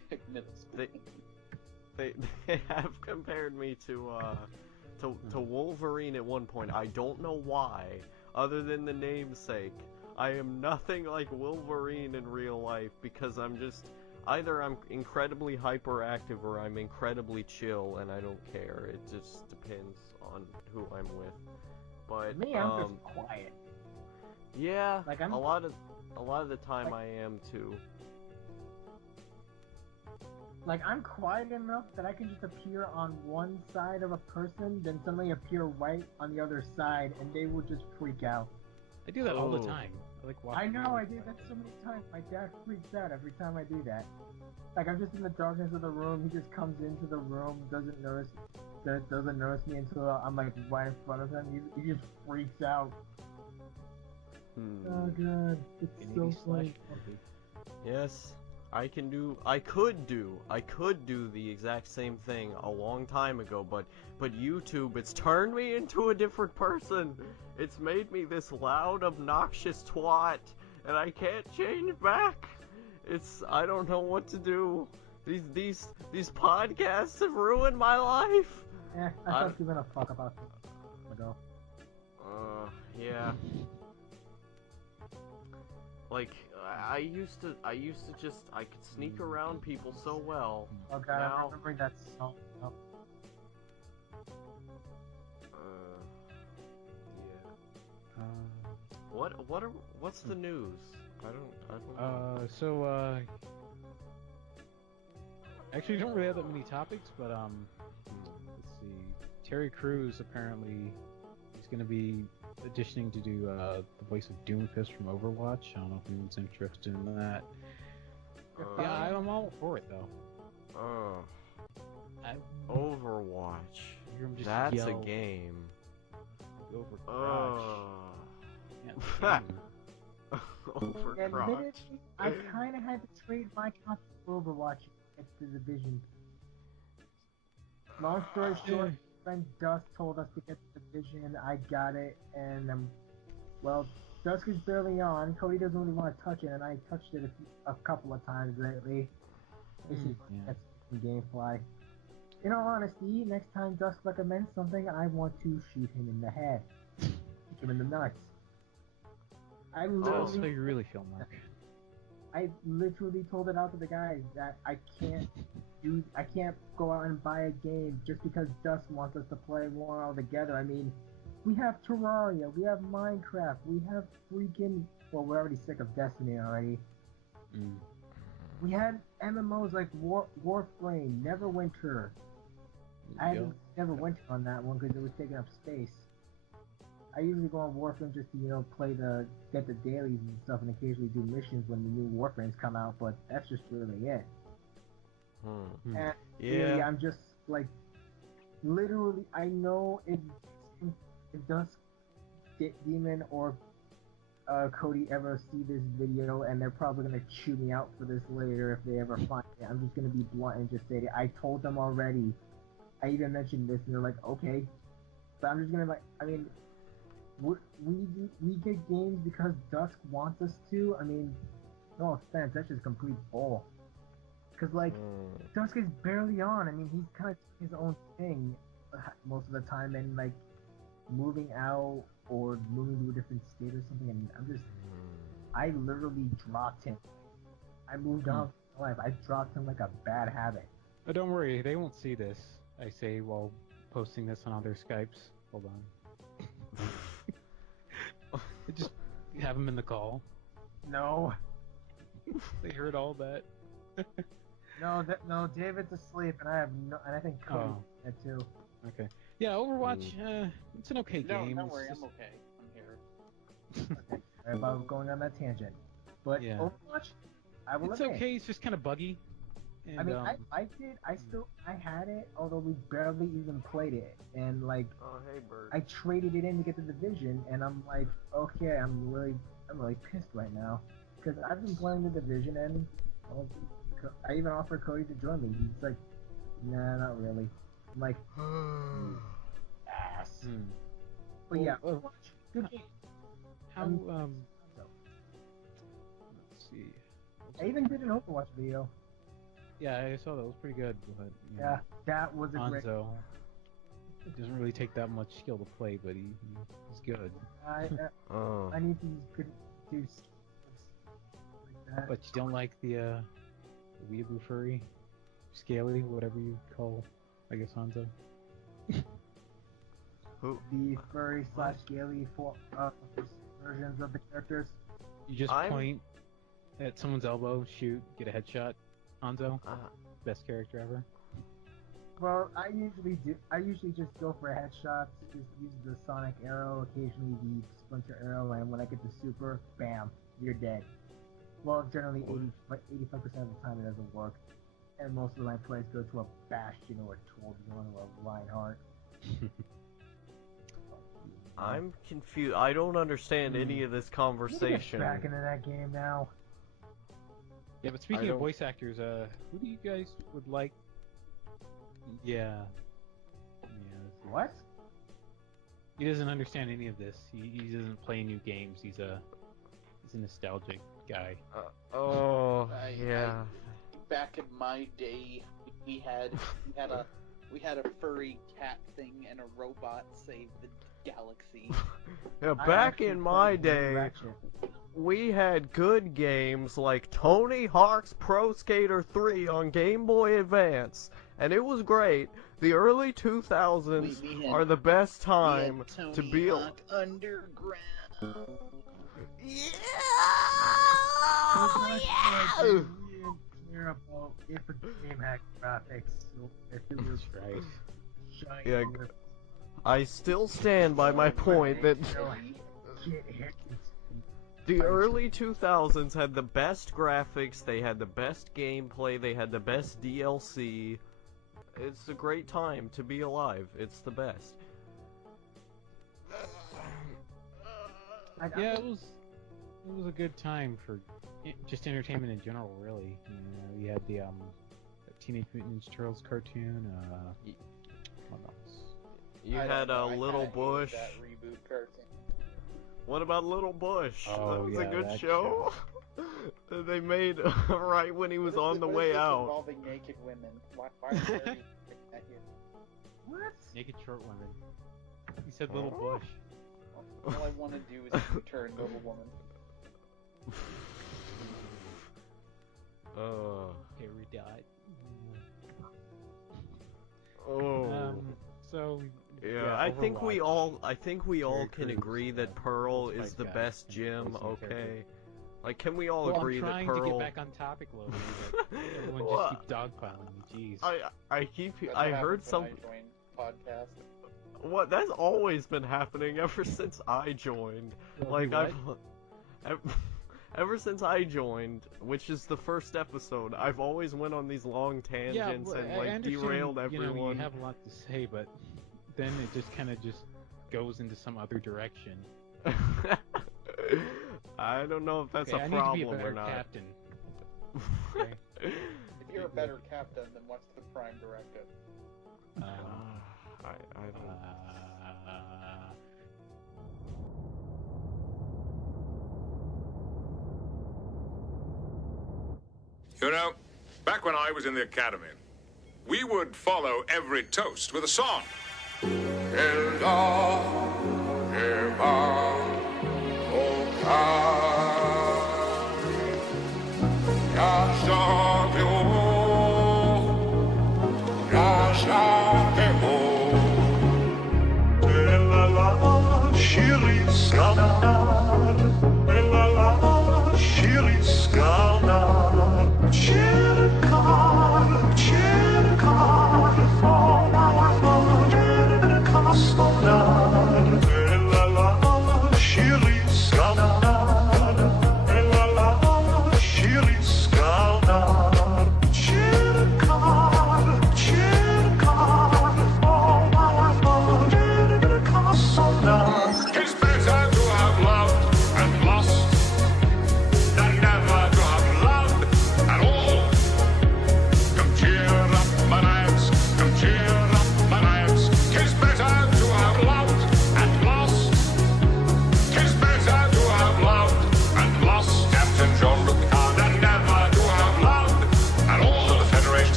They have compared me to Wolverine at one point. I don't know why. other than the namesake. I am nothing like Wolverine in real life because either I'm incredibly hyperactive or I'm incredibly chill and I don't care. It just depends on who I'm with. But Me, I'm just quiet. Yeah, like a lot of the time I am too. Like, I'm quiet enough that I can just appear on one side of a person, then suddenly appear right on the other side, and they will just freak out. I do that all the time. I know, I do that so many times. My dad freaks out every time I do that. Like, I'm just in the darkness of the room, he just comes into the room, doesn't notice me until I'm like right in front of him. He just freaks out. Oh god, it's so funny. Yes, I could do the exact same thing a long time ago, but YouTube, it's turned me into a different person. It's made me this loud, obnoxious twat, and I can't change back. I don't know what to do. These podcasts have ruined my life. Yeah, I thought you were gonna talk about them ago. Yeah. Like, I used to just, I could sneak around people so well. Oh god, now, I'm remembering that song. Oh. Yeah. What's the news? I don't know. Actually, don't really have that many topics, but let's see. Terry Crews apparently is going to be auditioning to do the voice of Doomfist from Overwatch. I don't know if anyone's interested in that. Yeah, I'm all for it though. Overwatch. That's a game. Overcrotch. Admittedly, I kind of had to trade my copy of Overwatch at the Division. Long story short, friend Dust told us to get the Division. I got it, and well, Dusk is barely on. Cody doesn't really want to touch it, and I touched it a couple of times lately. That's Gamefly. In all honesty, next time Dusk recommends something, I want to shoot him in the head. Kick him in the nuts. That's how you really feel, Mark. I literally told it out to the guys that I can't go out and buy a game just because Dusk wants us to play one all together. I mean, we have Terraria, we have Minecraft, we have freaking... Well, we're already sick of Destiny already. We had MMOs like Warframe, Neverwinter. I never went on that one because it was taking up space. I usually go on Warframe just to, get the dailies and stuff and occasionally do missions when the new Warframes come out, but that's just really it. And really, I'm just, like, literally, I know if Dusk, Demon, or Cody ever see this video, and they're probably going to chew me out for this later if they ever find it, I'm just going to be blunt and just say it. I told them already. I even mentioned this, and they're like, okay. But I'm just going to, we get games because Dusk wants us to. I mean, no offense, that's just complete bull. Because, Dusk is barely on. I mean, he's kind of doing his own thing most of the time, and, moving out or moving to a different state or something, and I literally dropped him. I moved on with my life. I dropped him like a bad habit. But don't worry, they won't see this, I say while posting this on other Skypes. Hold on. Just have them in the call. No. They heard all that. No, David's asleep, and I think Cody's dead too. Okay. Yeah, Overwatch, it's an okay game. No, don't worry, I'm okay. I'm here. Okay. About going on that tangent. But Overwatch, I will admit, okay, it's just kind of buggy. And, I mean, I liked it. I had it, although we barely even played it. And hey, Bert. I traded it in to get the Division, and I'm like, okay, I'm really pissed right now because I've been playing the Division, and I even offered Cody to join me. He's like, nah, not really. I'm like, ass. But yeah, good game. Let's see. I even did an Overwatch video. Yeah, I saw that. It was pretty good. But, yeah, that was a great... It doesn't really take that much skill to play, but he's good. I need to do like that. But you don't like the weeaboo furry? Scaly, whatever you call, I guess, Hanzo? Who? The furry / scaly versions of the characters. You just point at someone's elbow, shoot, get a headshot. Hanzo? Best character ever. Well, I usually just go for headshots, just use the sonic arrow, occasionally the splinter arrow, and when I get the super, bam, you're dead. Well, generally 85% of the time it doesn't work, and most of my plays go to a Bastion or a Torbjorn or a Reinhardt. I'm confused. I don't understand any of this conversation. Get back into that game now. Yeah, but speaking of voice actors, who do you guys would like? Yeah. What? He doesn't understand any of this. He doesn't play new games. He's a nostalgic guy. Yeah. Back in my day, we had a furry cat thing and a robot save the galaxy. Yeah, back in my day, we had good games like Tony Hawk's Pro Skater 3 on Game Boy Advance, and it was great. The early 2000s are the best time to be Underground. Yeah! Care about if a game had graphics, if it was shiny. Yeah, I still stand by my point that the early 2000s had the best graphics, they had the best gameplay, they had the best DLC. It's a great time to be alive. It's the best. Yeah, it was a good time for just entertainment in general, really. You know, you had the Teenage Mutant Ninja Turtles cartoon. What else? You had Little Bush. That reboot cartoon. What about Little Bush? Oh, that was yeah, a good that show. That they made right when he was on the way out. Involving naked women. Why are there that here? What? Naked short women. He said Little Bush. All I want to do is turn into a woman. Harry died. Oh. So. Yeah, I think we all can agree that Pearl is the best gym. Okay. Like, can we all agree that Pearl? I'm trying to get back on topic, Logan. Everyone just keeps dogpiling me. Jeez. I heard some. Podcast. What? That's always been happening ever since I joined. Like ever since I joined, which is the first episode, I've always went on these long tangents and like derailed everyone. You know, you have a lot to say, but then it just kind of goes into some other direction. I don't know if that's a problem I need to be a better or not. Captain. Okay. If you're a better captain, then what's the prime directive? I don't. You know, back when I was in the academy, we would follow every toast with a song. Skala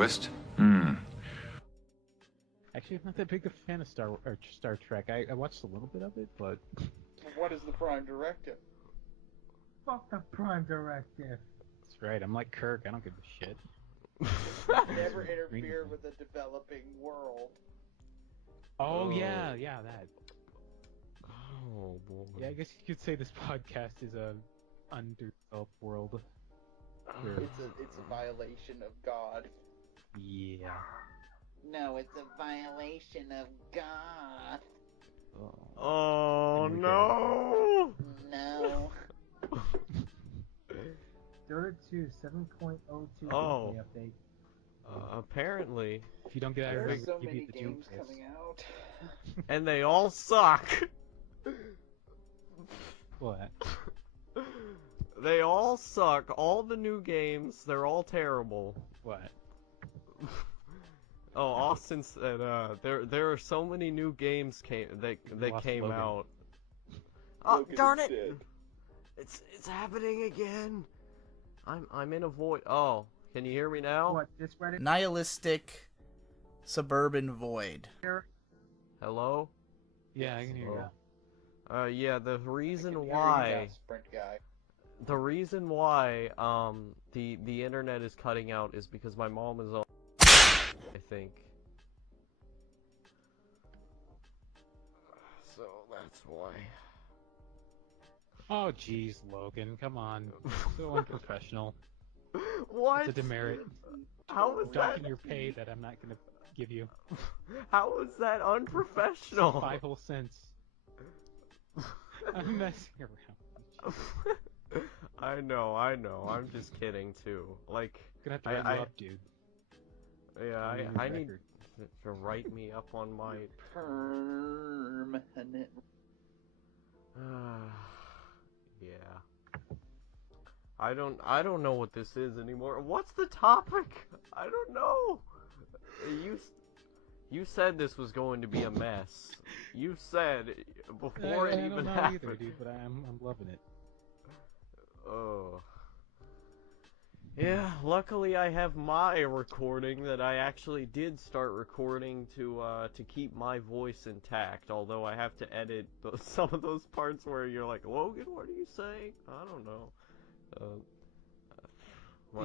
twist? Actually, I'm not that big a fan of Star Trek. I watched a little bit of it, but What is the Prime Directive? Fuck the Prime Directive. that's right. I'm like Kirk. I don't give a shit. Never interfere with a developing world. Oh yeah, that. Oh boy. Yeah, I guess you could say this podcast is a underdeveloped world. It's a violation of God. Yeah. No, it's a violation of God. Oh no! No. Dota 2 7.02 Oh. update. Apparently. If you don't get There are everything, so give many you the games Doomfist. coming out. And they all suck. What? They all suck. All the new games, they're all terrible. What? Oh, Austin said, there are so many new games that came Logan. out. Oh, Logan darn is it! dead. It's happening again. I'm in a void. Oh, can you hear me now? What, this Reddit? Nihilistic suburban void. Hello? Yeah, I can hear you. Yeah, the reason Hear you why now, Sprint guy. the reason why the internet is cutting out is because my mom is on, I think. So that's why. Oh jeez, Logan, come on. So unprofessional. What? It's a demerit. How is Docking that? your pay that I'm not gonna give you. How is that unprofessional? 5 whole cents. I'm messing around. I know. I'm just kidding too. Like, Gonna have to write you up, dude. Yeah, New I need record. to write me up on my Permanent. yeah. I don't know what this is anymore. What's the topic? I don't know. You said this was going to be a mess. You said before it I even don't know happened. either, dude, but I'm loving it. Oh. Yeah, luckily I have my recording that I actually did start recording to keep my voice intact, although I have to edit some of those parts where you're like, Logan, what are you saying? I don't know.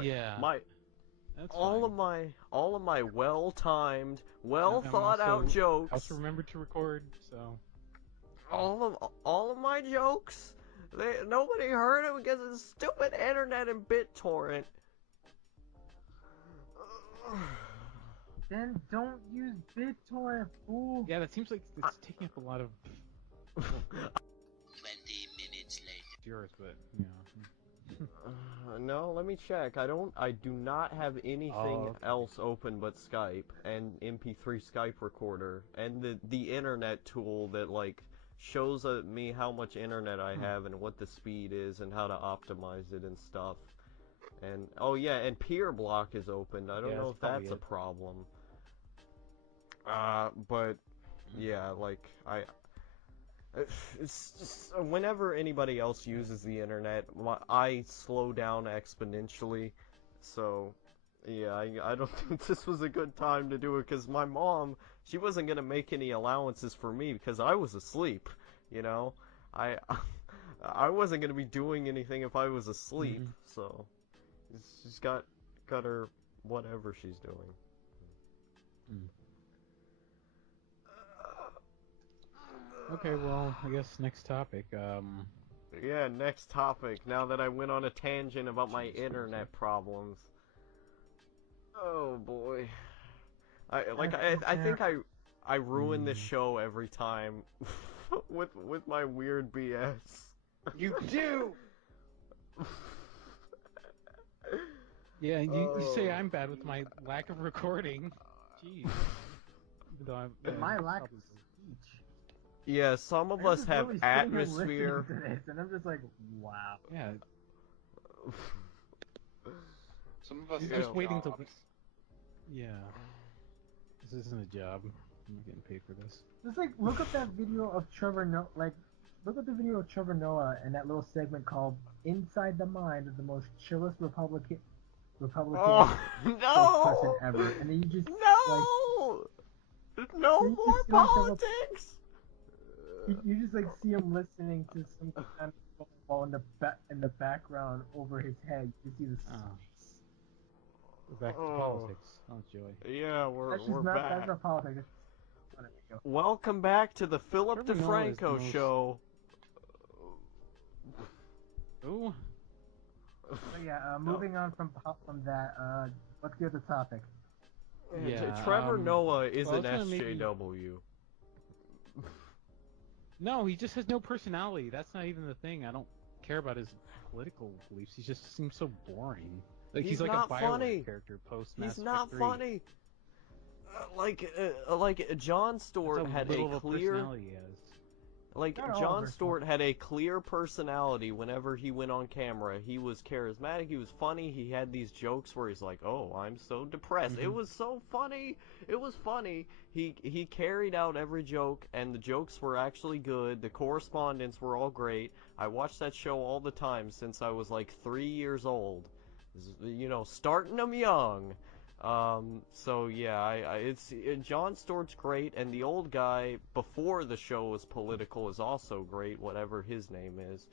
Yeah. That's all fine. of my well-timed, I'm well-thought-out also- jokes. I also remembered to record, so All of my jokes, nobody heard them because of the stupid internet and BitTorrent. Then don't use BitTorrent, fool. yeah, that seems like it's taking up a lot of 20 minutes later. yours, but yeah. No, let me check. I do not have anything else open but Skype and MP3 Skype recorder and the internet tool that like shows me how much internet I have and what the speed is and how to optimize it and stuff. And oh yeah, and Peer Block is opened. I don't know if that's a problem. But yeah, like it's just, whenever anybody else uses the internet, I slow down exponentially. So yeah, I don't think this was a good time to do it because my mom, she wasn't gonna make any allowances for me because I was asleep. You know, I wasn't gonna be doing anything if I was asleep. So she's got her whatever she's doing. Okay, well, I guess next topic. Yeah, next topic. Now that I went on a tangent about my internet problems. Oh boy. I think I ruin this show every time with my weird BS. You do. Yeah, you say I'm bad with my lack of recording. Jeez. Even though My lack of speech. Yeah, some of us have really sitting here atmosphere. listening to this, and I'm just like, wow. Yeah. Some of us You're have just waiting to. jobs. Yeah. This isn't a job. I'm not getting paid for this. Just like look up that video of Trevor Noah. Look up the video of Trevor Noah and that little segment called "Inside the Mind of the Most Chillest Republican Republican no! spokesperson ever, and then you just No! No you more just see himself politics! you just like see him listening to some kind of phone call in the background over his head. You see the space. We're back to politics. Oh, joy. Yeah, we're back. That's not politics. Welcome back to the Philip Trevor Noah is the DeFranco most- show. Ooh. So yeah, moving on from that, let's get to the topic. Yeah, Trevor Noah is well, an I was gonna maybe- SJW. No, he just has no personality. That's not even the thing. I don't care about his political beliefs. He just seems so boring. Like he's like not a BioWare funny. character post Mass He's not Effect 3. funny. Like John Stewart That's how had little a of clear. personality he has. Like Not all John of us, Stewart had a clear personality whenever he went on camera. He was charismatic, he was funny, he had these jokes where he's like, "Oh, I'm so depressed." It was so funny. It was funny. He carried out every joke and the jokes were actually good. The correspondence were all great. I watched that show all the time since I was like 3 years old. You know, starting them young. So yeah, John Stewart's great, and the old guy before the show was political is also great, whatever his name is.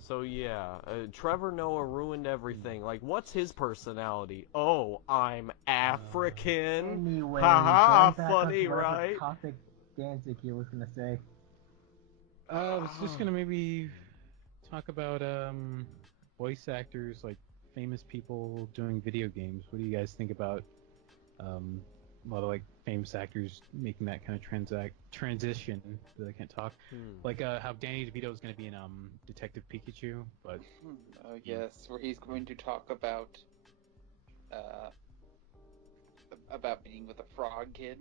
So yeah, Trevor Noah ruined everything. Like, what's his personality? Oh, I'm African. Anyway, haha, going back funny, on whatever right? topic Danzig here was gonna say. I was just gonna maybe talk about voice actors, like famous people doing video games. What do you guys think about a lot of like famous actors making that kind of transition that I can't talk? Like how Danny DeVito is going to be in Detective Pikachu, but Oh yes, where he's going to talk about being with a frog kid.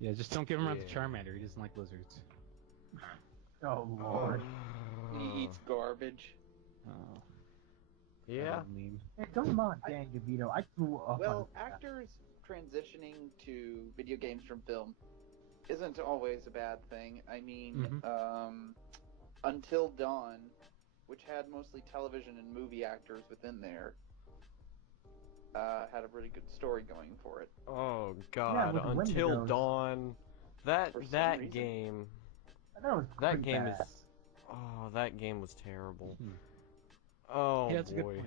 yeah, just don't give him around the Charmander. He doesn't like lizards. Oh lord. He eats garbage. Oh. Yeah. Hey, don't mock Danny DeVito. I grew up Well, on actors transitioning to video games from film isn't always a bad thing. I mean, Until Dawn, which had mostly television and movie actors within there, had a really good story going for it. Oh God, with Until Wendigos. Dawn. For some That reason. game. I thought it was That pretty game bad. is. Oh, that game was terrible. Oh Yeah, that's a good boy.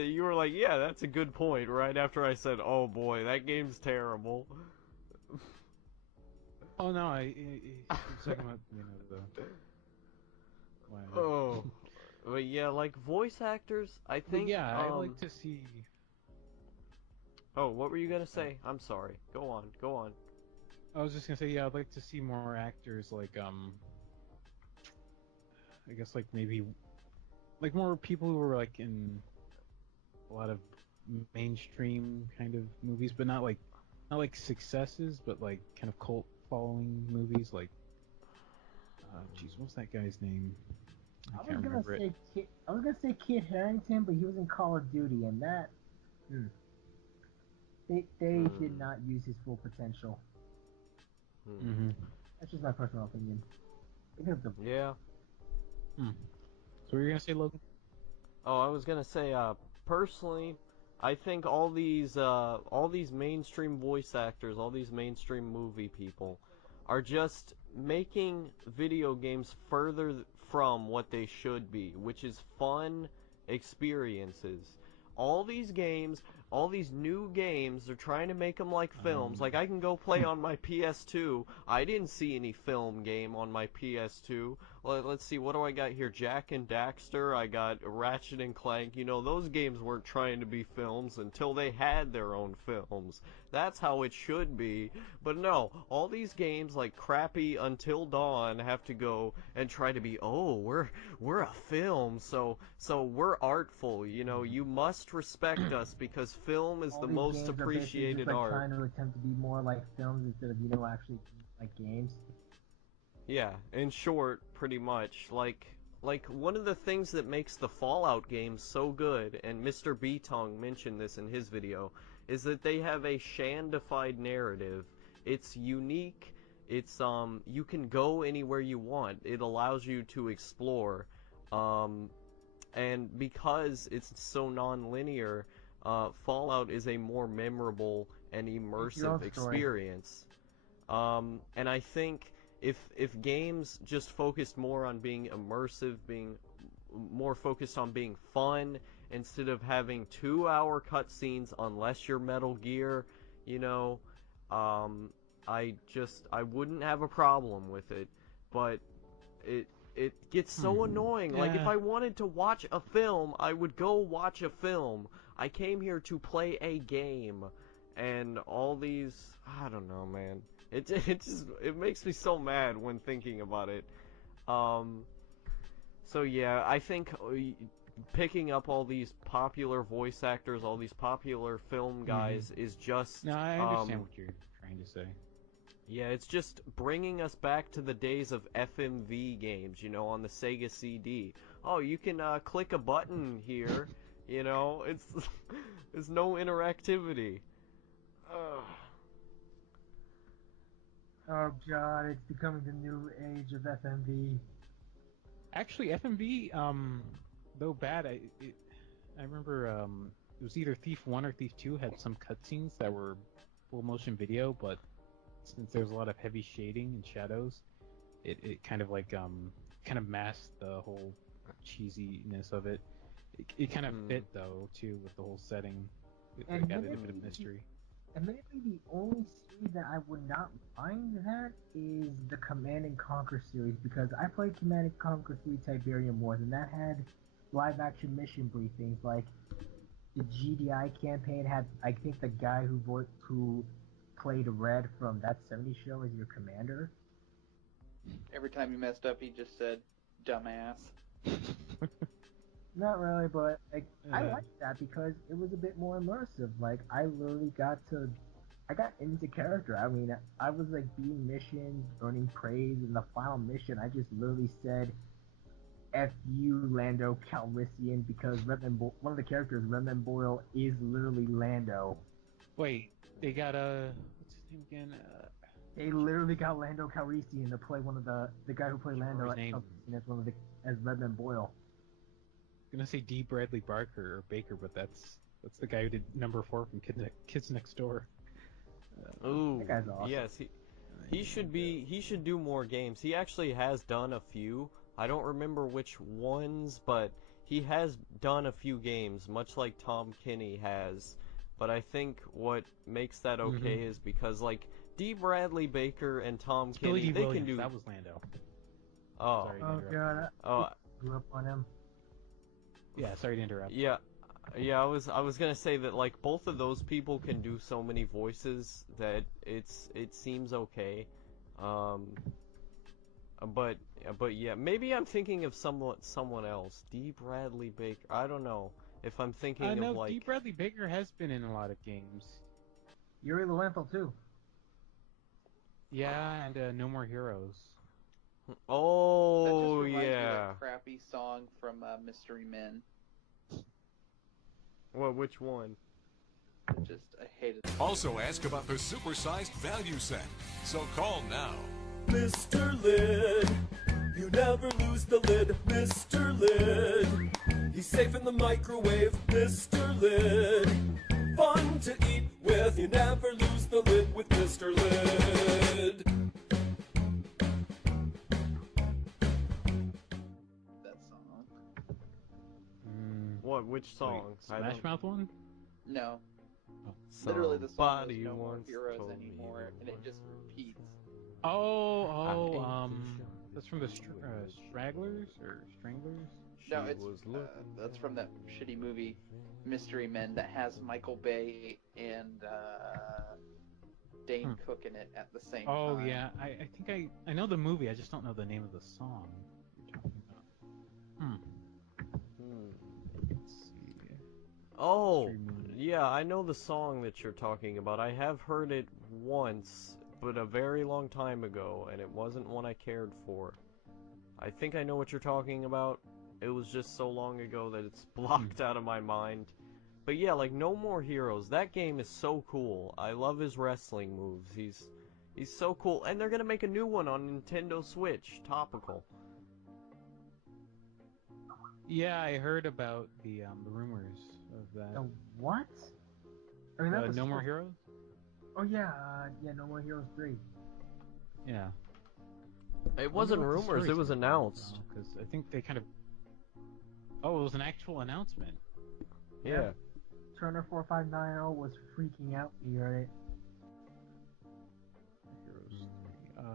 You were like, yeah, that's a good point. Right after I said, oh boy, that game's terrible. Oh no, I was talking about the. Oh, but yeah, like voice actors, I think. Yeah, I like to see. Oh, what were you gonna say? I'm sorry. Go on. Go on. I was just gonna say, yeah, I'd like to see more actors like I guess like maybe like more people who were like in a lot of mainstream kind of movies, but not like successes, but like kind of cult following movies. Like, jeez, what's that guy's name? I can't remember it. I was gonna say Kit Harington, but he was in Call of Duty, and that they did not use his full potential. That's just my personal opinion. Yeah. So what were you gonna say, Logan? Oh, I was gonna say, personally, I think all these mainstream voice actors, all these mainstream movie people, are just making video games further from what they should be, which is fun experiences. All these games, all these new games, they're trying to make them like films. Like, I can go play on my PS2. I didn't see any film game on my PS2. Let's see, what do I got here? Jak and Daxter, I got Ratchet and Clank. You know, those games weren't trying to be films until they had their own films. That's how it should be. But no, all these games like crappy Until Dawn have to go and try to be, oh, we're a film, so we're artful, you know, you must respect us because film is All the these most games are basically appreciated just, like, art. trying to attempt to be more like films instead of actually like games. Yeah, in short, pretty much. Like one of the things that makes the Fallout games so good, and Mr. B-Tongue mentioned this in his video, is that they have a shandified narrative. It's unique, It's you can go anywhere you want. It allows you to explore, and because it's so non-linear, Fallout is a more memorable and immersive experience. And I think if games just focused more on being immersive, being more focused on being fun, instead of having 2-hour cutscenes, unless you're Metal Gear, you know, I wouldn't have a problem with it, but it gets so annoying. Like, if I wanted to watch a film, I would go watch a film. I came here to play a game, and all these, I don't know, man. It makes me so mad when thinking about it. So yeah, I think picking up all these popular voice actors, all these popular film guys, is just... No, I understand what you're trying to say. Yeah, it's just bringing us back to the days of FMV games, you know, on the Sega CD. Oh, you can click a button here, you know, there's no interactivity. Oh god, it's becoming the new age of FMV. Actually, FMV, though bad, I remember it was either Thief 1 or Thief 2 had some cutscenes that were full motion video, but since there's a lot of heavy shading and shadows, it kind of like kind of masked the whole cheesiness of it. It kind of fit though too with the whole setting. It added a bit of mystery. Admittedly, the only series that I would not mind that is the Command and Conquer series, because I played Command and Conquer 3 Tiberium Wars, and that had live action mission briefings. Like the GDI campaign had, I think, the guy who played Red from That 70s Show as your commander. Every time you messed up, he just said, "Dumbass." Not really, but like, I liked that because it was a bit more immersive. Like, I literally got into character. I mean, I was like being missions, earning praise. In the final mission, I just literally said, "F you, Lando Calrissian," because one of the characters, Redman Boyle, is literally Lando. Wait, they got what's his name again? They literally got Lando Calrissian to play one of the guy who played Lando as Redman Boyle. I'm gonna say D. Bradley Barker or Baker, but that's the guy who did number 4 from Kids Next Door. Ooh, that guy's awesome. Yes, he should do more games. He actually has done a few. I don't remember which ones, but he has done a few games, much like Tom Kenny has. But I think what makes that okay is because, like, D. Bradley Baker and Tom Kenny, they can do... That was Lando. Oh. Sorry to Oh interrupt. god, I grew up on him. Yeah, sorry to interrupt. Yeah, I was gonna say that, like, both of those people can do so many voices that it seems okay. But yeah, maybe I'm thinking of someone else. D. Bradley Baker. I don't know if I'm thinking of, like... D. Bradley Baker has been in a lot of games. Yuri Lowenthal too. Yeah, and No More Heroes. Oh, that just reminds me of yeah. that crappy song from Mystery Men. Well, which one? I hated it. Also ask about the supersized value set. So call now. Mr. Lid, you never lose the lid, Mr. Lid. He's safe in the microwave, Mr. Lid. Fun to eat with, you never lose the lid with Mr. Lid. That song. What? Which song? Smash Mouth one? No. Oh. Literally, the song was Somebody No More once Heroes told anymore, me and it just repeats. That's from the Stragglers or Stranglers? No, it's that's from that shitty movie Mystery Men that has Michael Bay and Dane Cook in it at the same time. Oh yeah, I think I know the movie. I just don't know the name of the song you're talking about. Let's see. Oh, yeah, I know the song that you're talking about. I have heard it once, but a very long time ago, and it wasn't one I cared for. I think I know what you're talking about. It was just so long ago that it's blocked out of my mind. But yeah, like, No More Heroes, that game is so cool. I love his wrestling moves. He's so cool, and they're gonna make a new one on Nintendo Switch. Topical. Yeah, I heard about the rumors of that. The what? I mean, that was No More Heroes? Oh yeah, No More Heroes 3. Yeah. It wasn't rumors, it was announced. Because I think they kind of... Oh, it was an actual announcement. Yeah. Turner4590 was freaking out. You heard it. Heroes 3.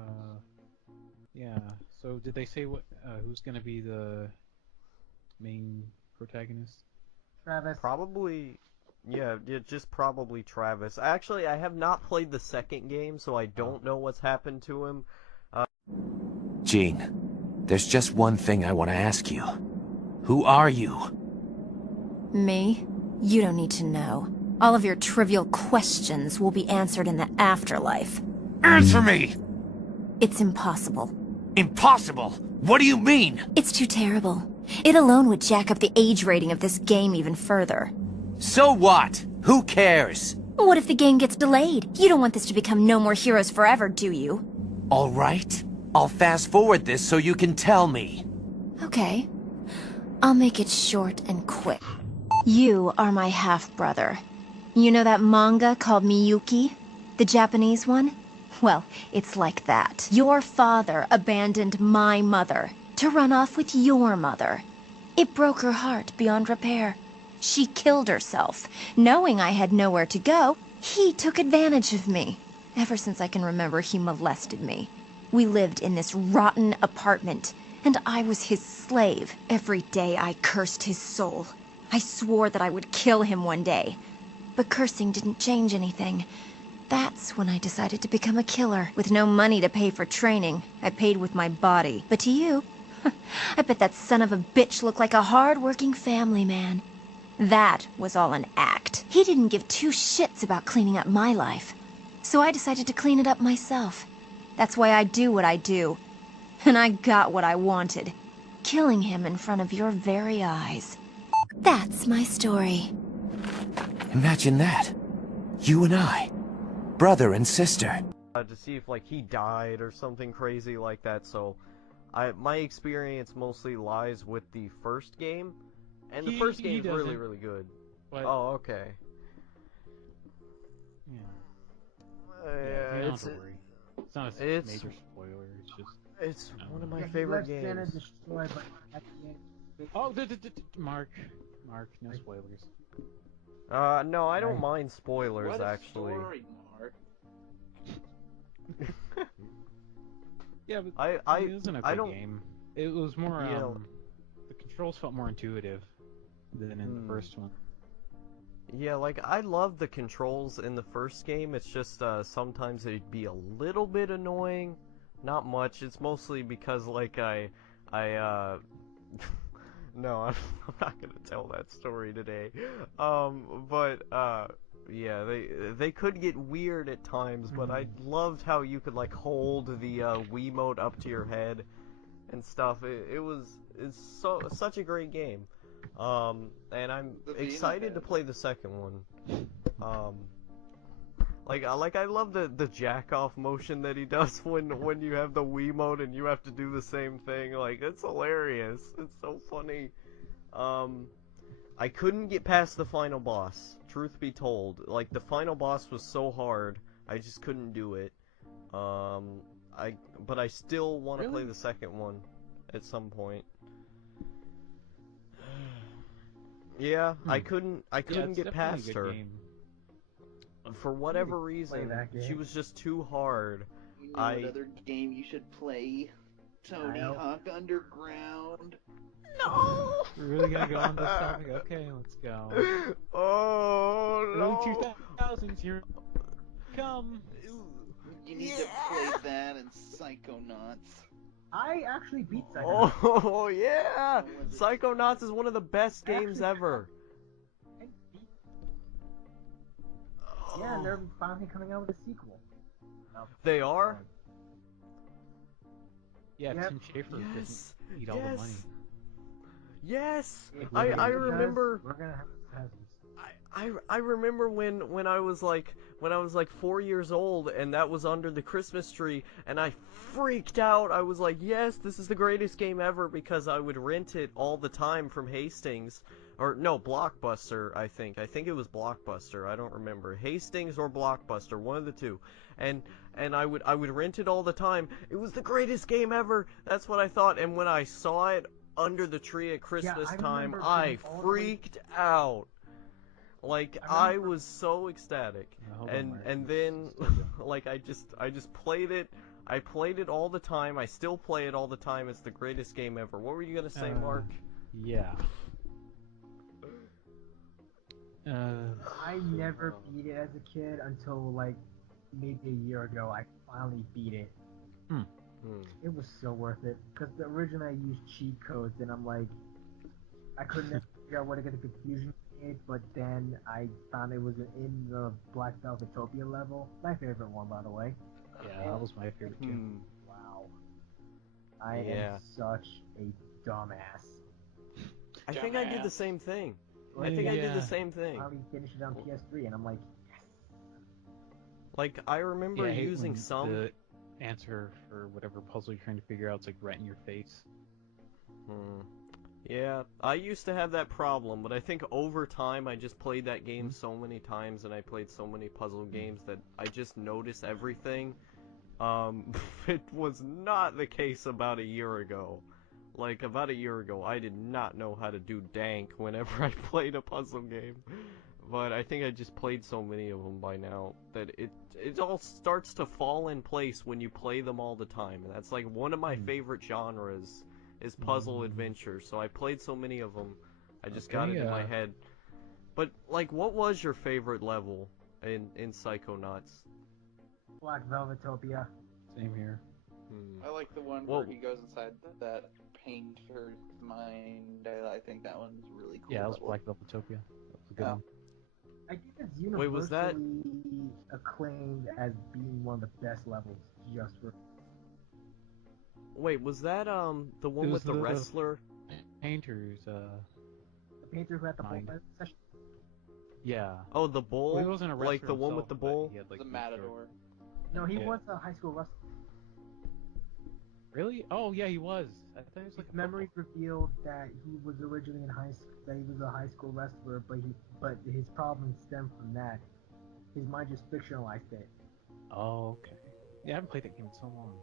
Yeah. So did they say what? Who's gonna be the main protagonist? Travis. Probably... Yeah, just probably Travis. Actually, I have not played the second game, so I don't know what's happened to him. Gene, there's just one thing I want to ask you. Who are you? Me? You don't need to know. All of your trivial questions will be answered in the afterlife. Answer me! It's impossible. Impossible? What do you mean? It's too terrible. It alone would jack up the age rating of this game even further. So what? Who cares? What if the game gets delayed? You don't want this to become No More Heroes forever, do you? All right. I'll fast forward this so you can tell me. Okay. I'll make it short and quick. You are my half-brother. You know that manga called Miyuki? The Japanese one? Well, it's like that. Your father abandoned my mother to run off with your mother. It broke her heart beyond repair. She killed herself. Knowing I had nowhere to go, he took advantage of me. Ever since I can remember, he molested me. We lived in this rotten apartment, and I was his slave. Every day I cursed his soul. I swore that I would kill him one day. But cursing didn't change anything. That's when I decided to become a killer. With no money to pay for training, I paid with my body. But to you, I bet that son of a bitch looked like a hard-working family man. That was all an act. He didn't give two shits about cleaning up my life. So I decided to clean it up myself. That's why I do what I do. And I got what I wanted. Killing him in front of your very eyes. That's my story. Imagine that. You and I. Brother and sister. To see if, like, he died or something crazy like that, so... my experience mostly lies with the first game. And the first game is really, really good. But... Oh, okay. Yeah. Don't worry. It's not a major spoiler. It's just. It's one of my favorite games. Destroyed, but at the end, oh, Mark, no spoilers. No, I don't mind spoilers, what a actually. Story, Mark. Yeah, but it wasn't a good game. It was more. The controls felt more intuitive than in the first one. Yeah, like, I love the controls in the first game, it's just, sometimes it'd be a little bit annoying. Not much, it's mostly because, like, no, I'm not gonna tell that story today. Yeah, they could get weird at times, but I loved how you could, like, hold the, Wiimote up to your head and stuff. It's such a great game. And I'm excited to play the second one. Like I love the jack-off motion that he does when you have the Wiimote and you have to do the same thing. Like, it's hilarious. It's so funny. I couldn't get past the final boss, truth be told. Like, the final boss was so hard, I just couldn't do it. But I still want to play the second one at some point. Yeah, I couldn't get past her. Game. For whatever reason, she was just too hard. You know another game you should play? Tony Hawk Underground. No! We're really gonna go on this topic? Okay, let's go. Oh, Early 2000s, here come. You need to play that and Psychonauts. I actually beat Psychonauts. Oh, yeah! Psychonauts is one of the best games ever. Yeah, and they're finally coming out with a sequel. They are? Yeah, Tim Schafer doesn't eat all the money. Yes! I remember... I remember when I was like 4 years old and that was under the Christmas tree and I freaked out. I was like, yes, this is the greatest game ever, because I would rent it all the time from Hastings, or no, Blockbuster. I think it was Blockbuster. I don't remember, Hastings or Blockbuster, one of the two. And I would rent it all the time. It was the greatest game ever. That's what I thought. And when I saw it under the tree at Christmas time, I freaked out. Like, I was so ecstatic, and then like I just played it. I played it all the time. I still play it all the time. It's the greatest game ever. What were you gonna say, Mark? Yeah. I never beat it as a kid until like maybe a year ago. I finally beat it. It was so worth it, because originally I used cheat codes and I'm like, I couldn't figure out where to get the confusion. But then I found it was in the Black Velvetopia level. My favorite one, by the way. Yeah, that was my favorite too. Wow. I am such a dumbass. I think I did the same thing. I think I did the same thing. I finally finished it on PS3, and I'm like, yes. Like, I remember using some... The answer for whatever puzzle you're trying to figure out is like right in your face. Yeah, I used to have that problem, but I think over time I just played that game so many times and I played so many puzzle games that I just noticed everything. It was not the case about a year ago. Like, about a year ago, I did not know how to do dank whenever I played a puzzle game. But I think I just played so many of them by now that it all starts to fall in place when you play them all the time. And that's like one of my favorite genres. Is puzzle adventure, so I played so many of them, I just got it in my head. But, like, what was your favorite level in Psychonauts? Black Velvetopia. Same here. I like the one where he goes inside that painter's mind. I think that one's really cool. Yeah, that was Black Velvetopia. That was a good one. I think it's universally was that... acclaimed as being one of the best levels, just for... Wait, was that the one with the wrestler? Painters, The painter who had the bull session? Yeah. Oh, the bull? Well, he wasn't a wrestler like the one with the bull? He had, like, the Matador. No, he was a high school wrestler. Really? Oh, yeah, he was. I thought he was like his memories revealed that he was originally in high school, that he was a high school wrestler, but his problems stemmed from that. His mind just fictionalized it. Oh, okay. Yeah, I haven't played that game in so long.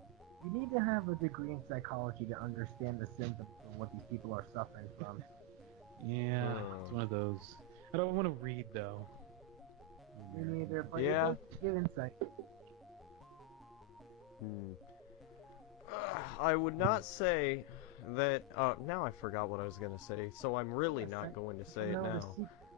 You need to have a degree in psychology to understand the symptoms of what these people are suffering from. Yeah, it's one of those. I don't want to read, though. Me neither, but yeah. It give insight. I would not say that... now I forgot what I was going to say, so I'm really not going to say it now.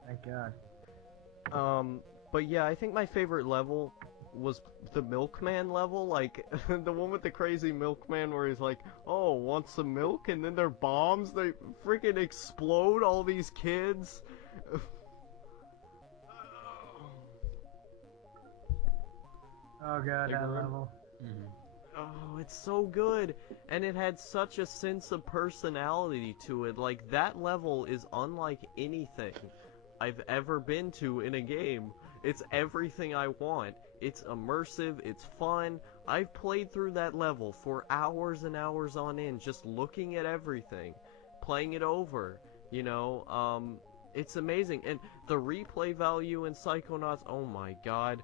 Thank God. But yeah, I think my favorite level was the Milkman level, like, the one with the crazy milkman where he's like, oh, want some milk? And then they're bombs, they freaking explode all these kids. Oh god, that level. Oh, it's so good, and it had such a sense of personality to it. Like, that level is unlike anything I've ever been to in a game. It's everything I want. It's immersive, it's fun. I've played through that level for hours and hours on end, just looking at everything, playing it over, you know, it's amazing. And the replay value in Psychonauts, oh my god,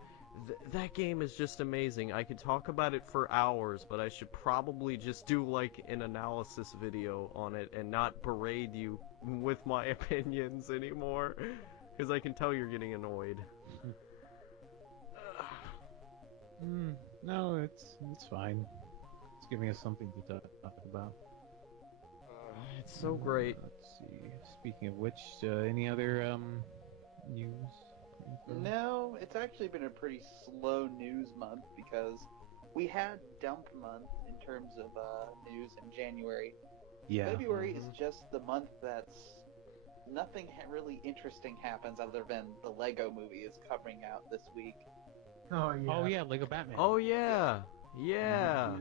that game is just amazing. I could talk about it for hours, but I should probably just do, like, an analysis video on it and not berate you with my opinions anymore, because I can tell you're getting annoyed. No, it's fine. It's giving us something to talk about. It's so great. Let's see. Speaking of which, any other news? No, it's actually been a pretty slow news month because we had dump month in terms of news in January. Yeah. February is just the month that's nothing really interesting happens other than the Lego movie is coming out this week. Oh yeah. Oh yeah, Lego Batman. Oh yeah. Yeah.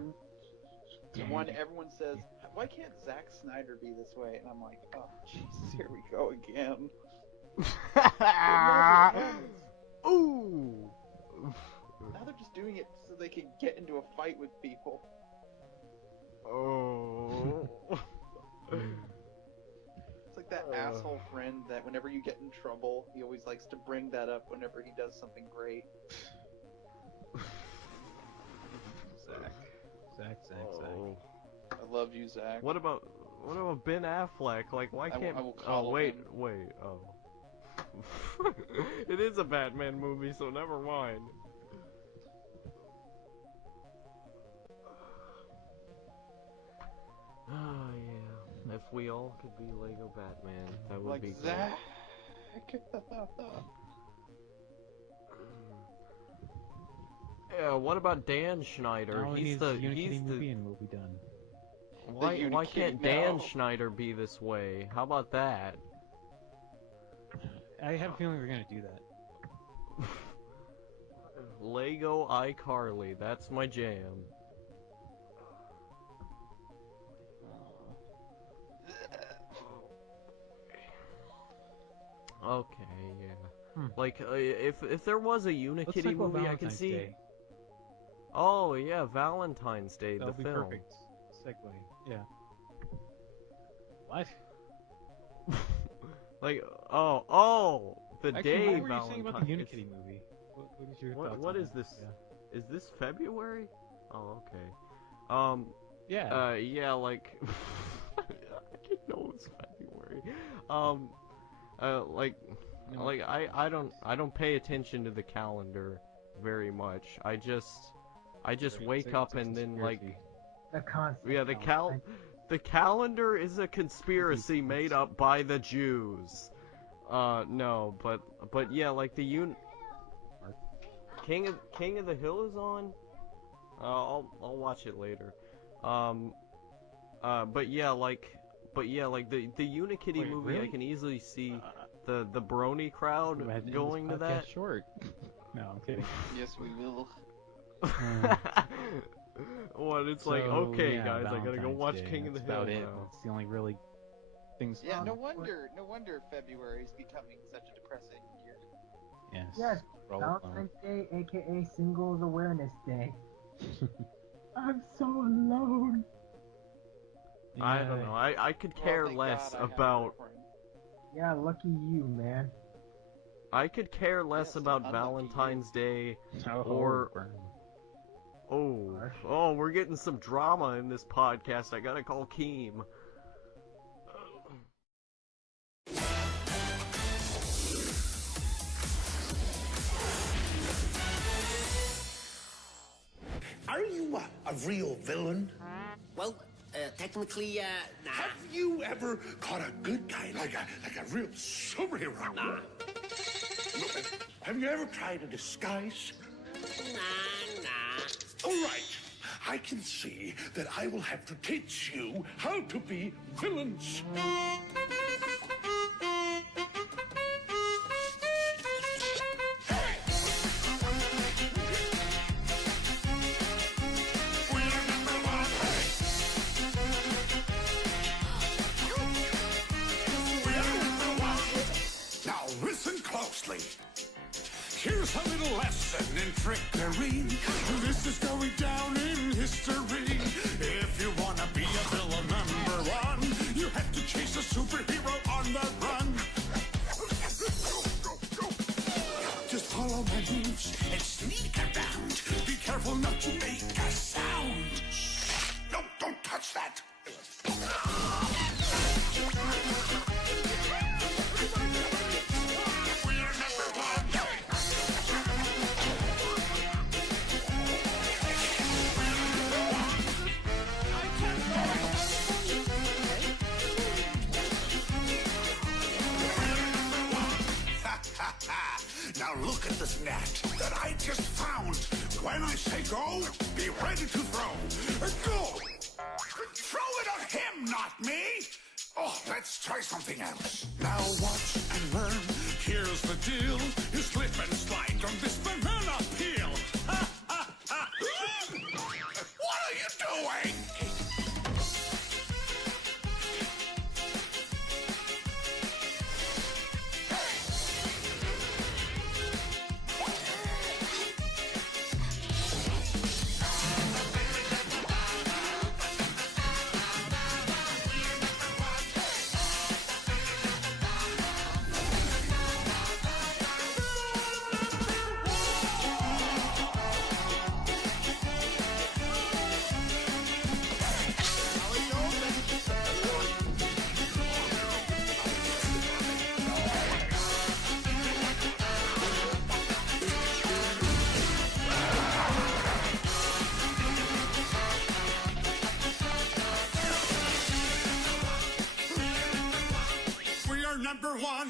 The one everyone says, why can't Zack Snyder be this way? And I'm like, oh jeez, here we go again. Ooh. Now they're just doing it so they can get into a fight with people. Oh. It's like that asshole friend that whenever you get in trouble, he always likes to bring that up whenever he does something great. Zach. I love you, Zach. What about Ben Affleck? Like, why can't? I will call wait. him. Oh. It is a Batman movie, so never mind. Oh yeah. If we all could be Lego Batman, that would be Zach. Yeah, what about Dan Schneider? No, he's the movie and we'll be done. Why can't Dan Schneider be this way? How about that? I have a feeling we're gonna do that. Lego iCarly, that's my jam. Okay, yeah. Like, if there was a Unikitty movie, I could see. Day. Oh yeah, Valentine's Day, That'll the be film. perfect segue. Yeah. What? Like, oh, the Actually, day what were you saying about the Valentine's. Unikitty movie? What is your thoughts What on is that? this? Yeah. Is this February? Oh, okay. Yeah. Yeah, like, I didn't know it was February. I don't pay attention to the calendar very much. I just wake up and then like, The constant. yeah, the calendar is a conspiracy made up by the Jews. No, but yeah, like the King of the Hill is on. I'll watch it later. But yeah, like the Unikitty movie, really? I can easily see the brony crowd going to that. Short. No, I'm kidding. Yes, we will. What? It's like, okay, yeah, guys, I gotta go Valentine's watch Day, King of the that's Hill about it. now. It's the only really things. Yeah, no wonder February is becoming such a depressing year. Yes. Yes, Roll Valentine's Day, aka Singles Awareness Day. I'm so alone. I don't know. I could care less about. Yeah, lucky you, man. I could care less about Valentine's Day or. Oh, we're getting some drama in this podcast. I gotta call Keem. Are you a real villain? Well, technically, nah. Have you ever caught a good guy, like a real superhero? Nah. Have you ever tried a disguise? Nah. All right. I can see that I will have to teach you how to be villains. Now listen closely. Here's a little lesson in trickery. This is going down in history. If you want to be a villain #1, you have to chase a superhero on the run. Just follow my moves and sneak around. Be careful not to make a sound. No, don't touch that. Now look at this net that I just found. When I say go, be ready to throw. Go! Throw it at him, not me! Oh, let's try something else. Now watch and learn. Here's the deal. You slip and slide from this banana peel. Ha, ha, ha. What are you doing? number one.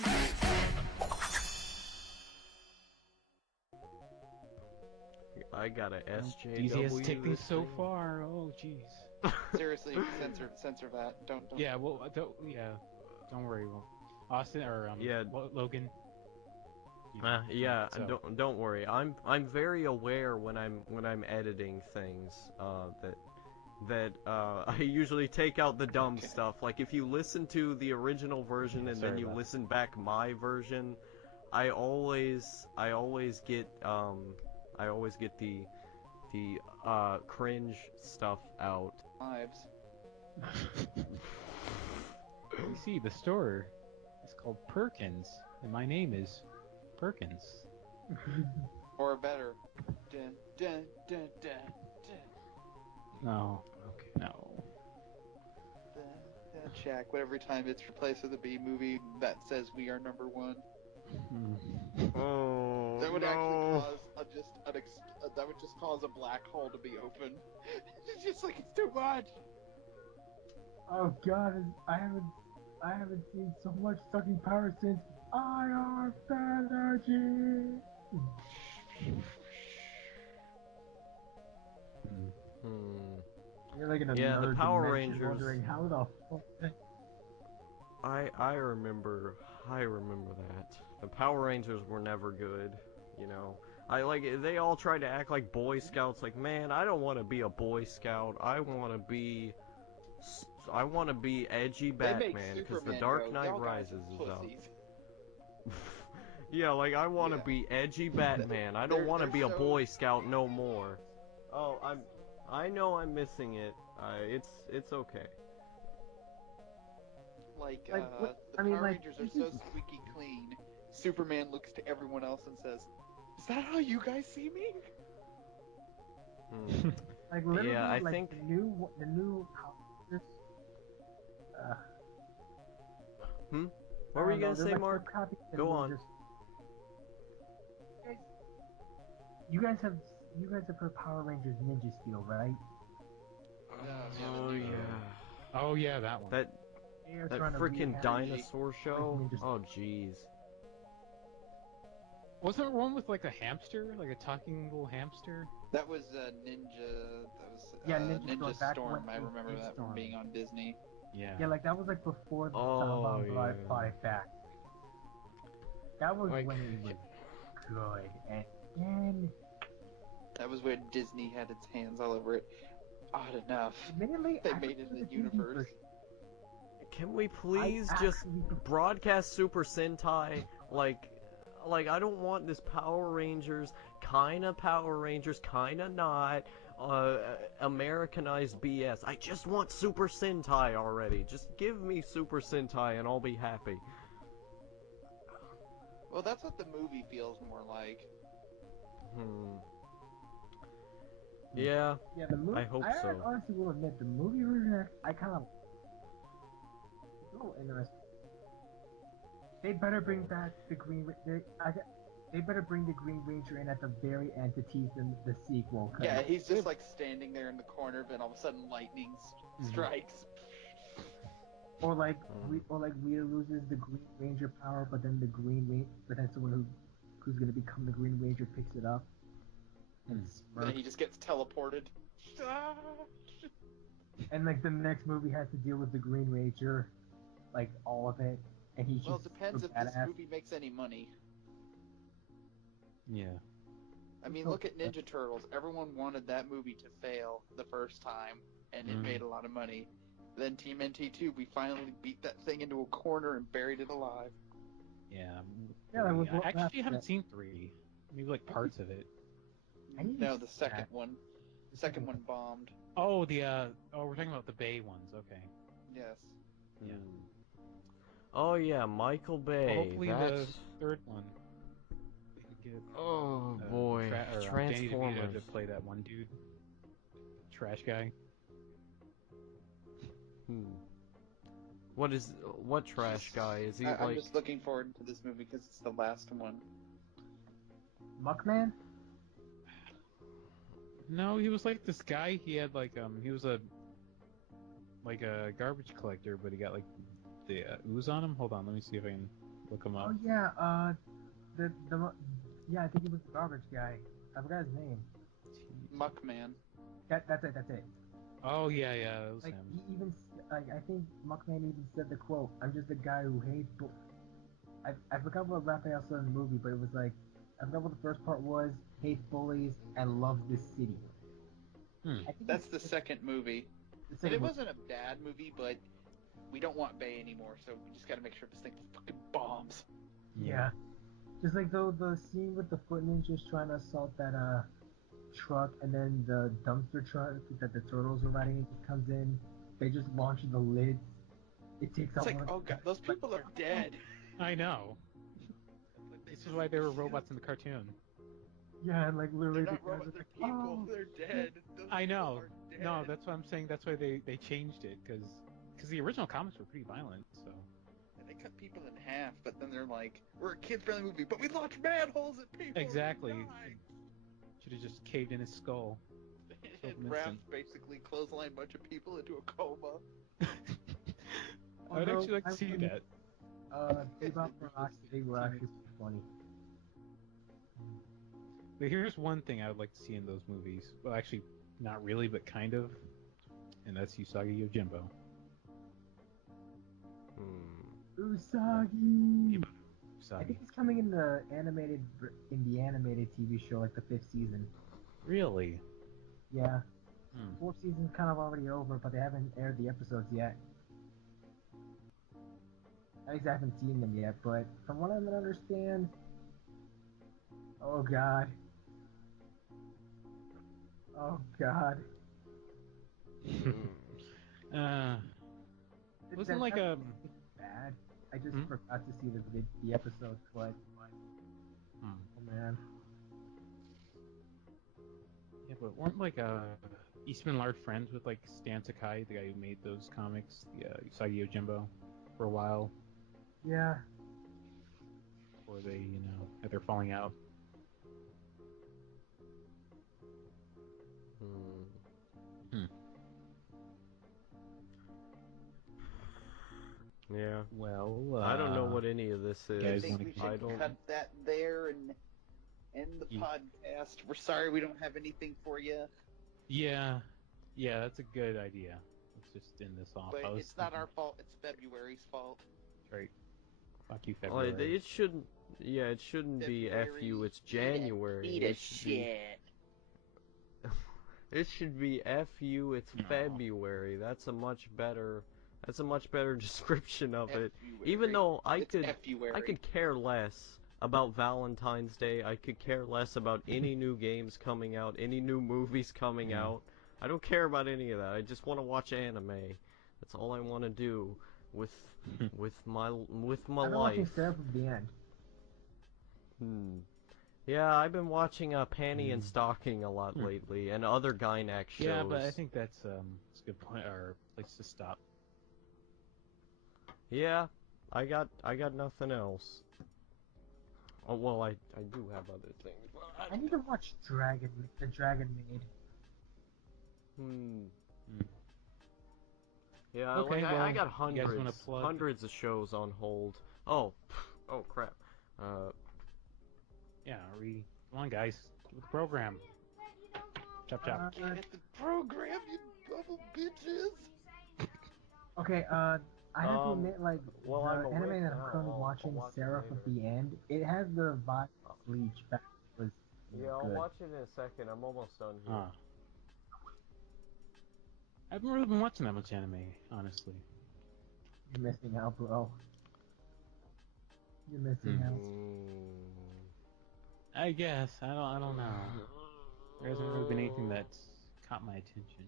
I got a SJW. Easy has taken this so thing. far. Oh, jeez. Seriously, censor that. Don't. Yeah, well, don't worry. Well, Austin or Yeah. Logan. Yeah, So- don't worry. I'm very aware when I'm editing things that I usually take out the dumb stuff. Like if you listen to the original version and then Sorry you about listen back my version, I always get the cringe stuff out. Lives. You see, the store is called Perkins, and my name is Perkins. Or better. Dun, dun, dun, dun, dun. No. Okay. No. Jack, every time it's replaced with a B movie that says we are number one. Oh, That would no. actually cause that would just cause a black hole to be open. It's just like it's too much. Oh god, I haven't seen so much sucking power since IR Energy. You're like in a Yeah, the nerd Power dimension Rangers. wondering how the fuck. I remember that. The Power Rangers were never good, you know. They all tried to act like Boy Scouts. Like, man, I don't want to be a Boy Scout. I want to be edgy Batman because the Dark Knight Rises is out. Yeah, like I want to be edgy Batman. I don't want to be a Boy Scout no more. Oh, I know I'm missing it. It's okay. The Power Rangers are so squeaky clean. Superman looks to everyone else and says, "Is that how you guys see me?" Like literally, Yeah, I like think the new What were you gonna say, Mark? Go on. You guys have heard Power Rangers Ninja Steel, right? Oh yeah. Oh yeah, that one. That That freaking dinosaur show. Oh jeez. Wasn't there one with like a hamster, like a talking little hamster? That was Ninja. That was Ninja Storm. Storm. I remember that Storm. from being on Disney. Yeah. Yeah, like that was like before the Oh, Silent yeah. brought it back. That was Like- when it was good, and then That was where Disney had its hands all over it. Odd enough, admittedly, they I made it prefer in the the Disney universe. version. Can we please just broadcast Super Sentai? Like I don't want this Power Rangers, kinda not, Americanized BS. I just want Super Sentai already. Just give me Super Sentai and I'll be happy. Well, that's what the movie feels more like. Yeah. Yeah, the movie. I hope so. honestly will admit the movie version. I kind of. It's a little interesting. They better bring back the Green. They better bring the Green Ranger in at the very end to tease them the sequel. 'cause Yeah, he's just like standing there in the corner, but all of a sudden lightning strikes. Or like Rita loses the Green Ranger power, but then but then someone who's gonna become the Green Ranger picks it up. And Then he just gets teleported. And like the next movie has to deal with the Green Ranger, like all of it, and he's Well, it just depends so if this badass. movie makes any money. Yeah. I mean, look at Ninja Turtles. Everyone wanted that movie to fail the first time, and it made a lot of money. Then Team NT2, we finally beat that thing into a corner and buried it alive. Yeah. Yeah, that was I what actually happened. haven't seen 3. Maybe like parts of it. No, the second one. The second one bombed. Oh, we're talking about the Bay ones. Okay. Yes. Yeah. Oh yeah, Michael Bay. Well, hopefully That's... the third one. We can get, Oh boy, Danny DeVito Transformers. to play that one dude, trash guy. What trash guy is he? I'm just looking forward to this movie because it's the last one. Muckman? No, he was like this guy. He had like he was a garbage collector, but he got like the ooze on him? Hold on, let me see if I can look him up. Oh yeah, yeah, I think it was the garbage guy. I forgot his name. Muckman. That's it. Oh yeah, that was Like him. he even like I think Muckman even said the quote, "I'm just a guy who hates." I forgot what Raphael said in the movie, but it was like I forgot what the first part was: hates bullies and loves this city. Hmm. That's the second movie. The And second it movie. wasn't a bad movie, but we don't want Bay anymore, so we just gotta make sure this thing fucking bombs. Yeah. Just like the scene with the foot ninjas trying to assault that truck, and then the dumpster truck that the turtles are riding in just comes in. They just launch the lids. It takes It's out like, one. oh god, those people are dead. I know. This is why they were robots in the cartoon. Yeah, and like literally They're not the guys robots, are they're like, people. oh, They're dead. Those I know. people are dead. No, that's what I'm saying. That's why they changed it, because the original comics were pretty violent. So. And they cut people in half, but then they're like, we're a kid-friendly movie, but we launch manholes at people. Exactly. Should have just caved in his skull. And Raph basically clotheslined a bunch of people into a coma. I would actually like to see that. Bebop and Rocksteady were actually funny. But here's one thing I would like to see in those movies. Well, actually, not really, but kind of. And that's Usagi Yojimbo. Usagi. Usagi. I think he's coming in the animated TV show, like the 5th season. Really? Yeah. 4th season's kind of already over, but they haven't aired the episodes yet. At least I haven't seen them yet, but from what I understand, oh god. Oh god. Wasn't like bad. I just forgot to see the episodes, but oh man. Yeah, but weren't like Eastman Lard friends with like Stan Sakai, the guy who made those comics, the Usagi Yojimbo, for a while? Yeah. Before they, had their falling out. Yeah. Well, I don't know what any of this is. I think we should cut that there and end the podcast. We're sorry we don't have anything for you. Yeah, that's a good idea. Let's just end this off. But it's not our fault. It's February's fault. Right. Fuck you, February. It shouldn't. Yeah, it shouldn't be F you. It's January. Eat a shit. It should be F you. It's February. That's a much better description of it. Even though I could care less about Valentine's Day. I could care less about any new games coming out, any new movies coming out. I don't care about any of that. I just want to watch anime. That's all I want to do with my I've been life. watching Sarah from the End. Yeah, I've been watching Panty and Stocking a lot lately, and other Gynax shows. Yeah, but I think that's a good point, or place to stop. Yeah, I got nothing else. Oh well, I do have other things. I need to watch the Dragon Maid. Yeah, Okay, I got you guys wanna plug? hundreds of shows on hold. Oh crap. Yeah, come on, guys, with the program. Chop chop. Get at the program, you bubble bitches. Okay, I have to admit, like, well, the I'm anime awake that I'm now. currently I'll watching, watch it Sarah later. from the End, it has the vibe of Bleach back when it was Yeah, I'll good. watch it in a second. I'm almost done here. I haven't really been watching that much anime, honestly. You're missing out, bro. You're missing out. I guess I don't know. There hasn't really been anything that's caught my attention.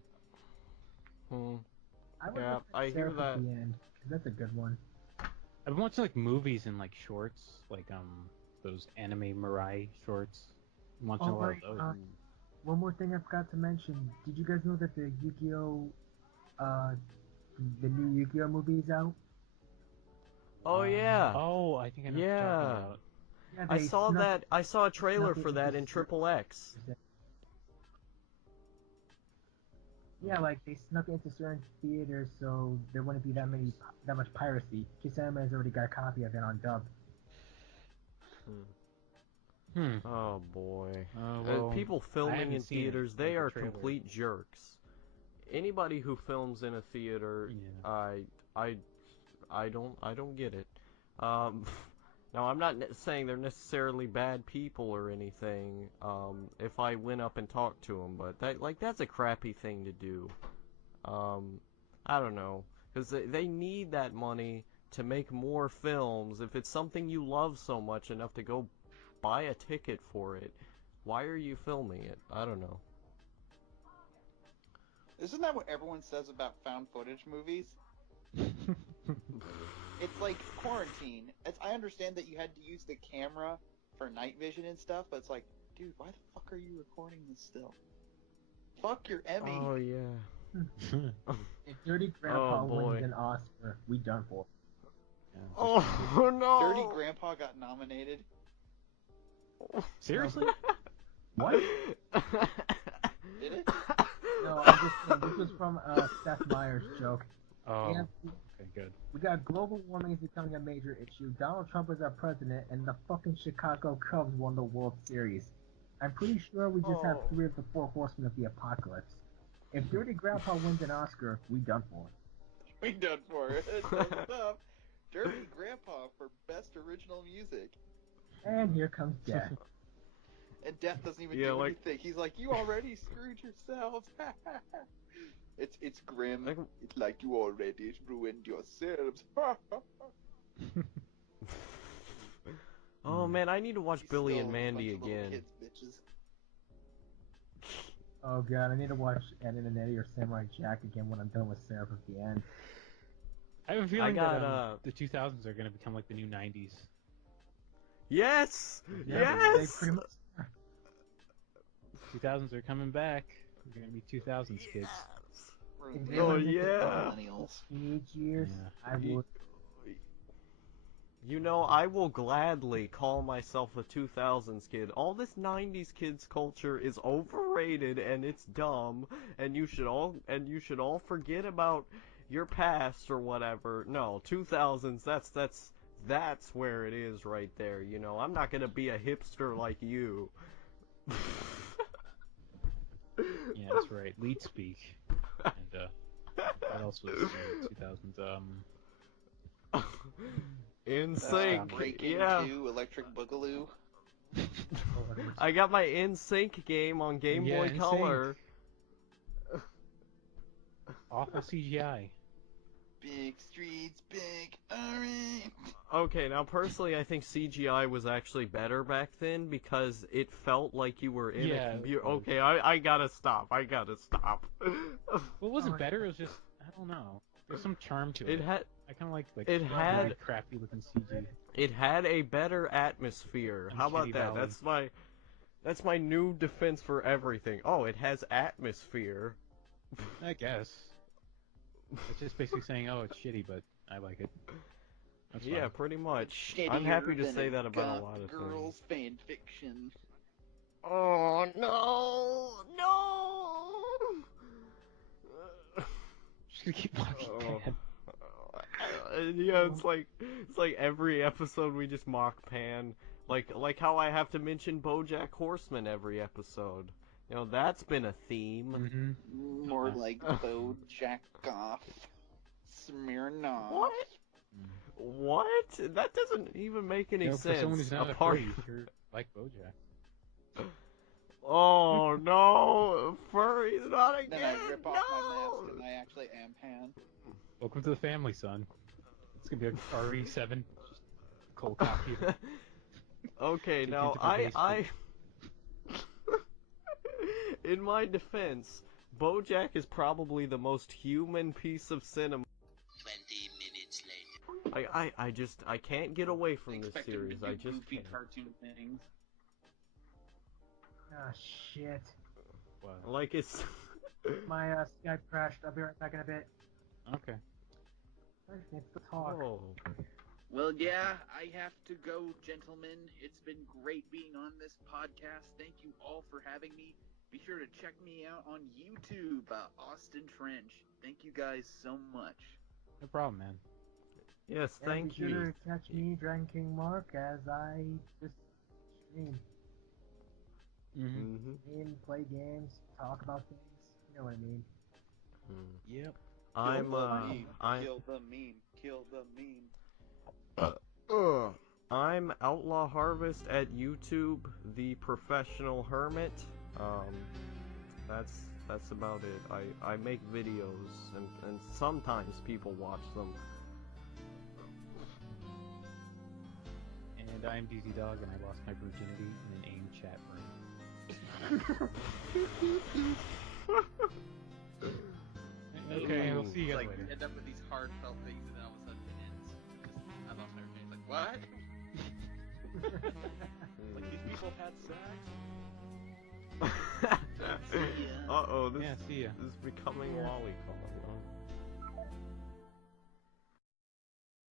I would Yeah, look at I hear Sarah that. from the End, 'cause that's a good one. I've been watching like movies and like shorts, like those anime Mirai shorts. I'm watching a lot of those. One more thing I forgot to mention. Did you guys know that the Yu-Gi-Oh, the new Yu-Gi-Oh movie is out? Oh yeah. Oh, I think I know what you're talking about. Yeah, I they saw snuck- that. I saw a trailer snuck it for that into in Triple X. Yeah, like they snuck into certain theaters so there wouldn't be that much piracy. Kiss Anime has already got a copy of it on dub. Oh boy. Well, people I filming haven't in seen it, theaters, like they the are trailer. complete jerks. Anybody who films in a theater, I don't get it. Now I'm not saying they're necessarily bad people or anything. If I went up and talked to them, but that's a crappy thing to do. I don't know, because they need that money to make more films. If it's something you love so much enough to go buy a ticket for it, why are you filming it? I don't know. Isn't that what everyone says about found footage movies? It's like quarantine. I understand that you had to use the camera for night vision and stuff, but it's like, dude, why the fuck are you recording this still? Fuck your Emmy. Oh yeah. If Dirty Grandpa Oh, boy. wins an Oscar, we done for. Oh no! Dirty Grandpa got nominated. Seriously? What? Did it? No, I'm just saying, this was from Seth Meyers' joke. Oh, Yeah, okay, good. we got global warming is becoming a major issue. Donald Trump is our president, and the fucking Chicago Cubs won the World Series. I'm pretty sure we just have 3 of the 4 horsemen of the apocalypse. If Dirty Grandpa wins an Oscar, we done for. We done for it. That's enough. Dirty Grandpa for best original music. And here comes Death. And Death doesn't even do anything. He's like, you already screwed yourselves. It's grim. It's like you already ruined yourselves. Oh man, I need to watch He's Billy still and a Mandy bunch of little again. kids, bitches. Oh god, I need to watch Ed and Eddie or Samurai Jack again when I'm done with Seraph at the end. I have a feeling got, that the 2000s are going to become like the new 90s. Yes! Yeah, they Yes! pretty much 2000s are coming back. We're going to be 2000s kids. If they Oh were making yeah! teenage years, I would. You know, I will gladly call myself a 2000s kid. All this 90s kids culture is overrated and it's dumb, and you should all forget about your past or whatever. No, 2000s, that's where it is right there, you know. I'm not going to be a hipster like you. Yeah, that's right. Lead speak. And what else was in 2000s? In Sync, yeah. 2, Electric Boogaloo. I got my In Sync game on Game Boy Color. Awful CGI. Big streets, big orange. Okay, now personally, I think CGI was actually better back then because it felt like you were in a computer. Okay, I gotta stop. What was it better? It was just, I don't know. There's some charm to it. I kind of like had crappy looking CG. It had a better atmosphere. How about that? Valley. That's my new defense for everything. Oh, it has atmosphere. I guess. It's just basically saying, oh, it's shitty, but I like it. That's yeah, fine. pretty much. Shittier I'm happy to than say a that about a lot goth of girls things. fan fiction. Oh no! Just gonna keep mocking Pan. Yeah, it's like every episode we just mock Pan. Like how I have to mention BoJack Horseman every episode. You know, that's been a theme. Mm-hmm. More like BoJack off. Smirnoff. What? That doesn't even make any sense. For someone who's not a furry, you're like BoJack. Oh no, furry's not again. Then I rip off my mask and I actually am Pan. Welcome to the family, son. It's gonna be like RE7, just cold coffee. Okay, now I in my defense, BoJack is probably the most human piece of cinema. 20 minutes later. I can't get away from this Expect him series. to do I just goofy can't. cartoon things. Ah, shit. What? Like it's My Skype crashed. I'll be right back in a bit. Okay. Let's talk. Oh. Well, yeah, I have to go, gentlemen. It's been great being on this podcast. Thank you all for having me. be sure to check me out on YouTube, Austin Trench. Thank you guys so much. No problem, man. Yes, And thank be sure you. to catch me, Dragonking Mark, as I just stream. Stream, play games, talk about things. You know what I mean. Yep. I'm Kill the meme. Kill the meme. I'm Outlawharvest at YouTube, the professional hermit. That's about it. I make videos and sometimes people watch them. And I'm DZ Dog, and I lost my virginity in an AIM chat room. Okay, I'll see you guys later. You end up with these heartfelt things, and then all of a sudden it ends. I lost my virginity. It's like, what? Like, these people had sex? Uh-oh, this see ya. is becoming lolicon.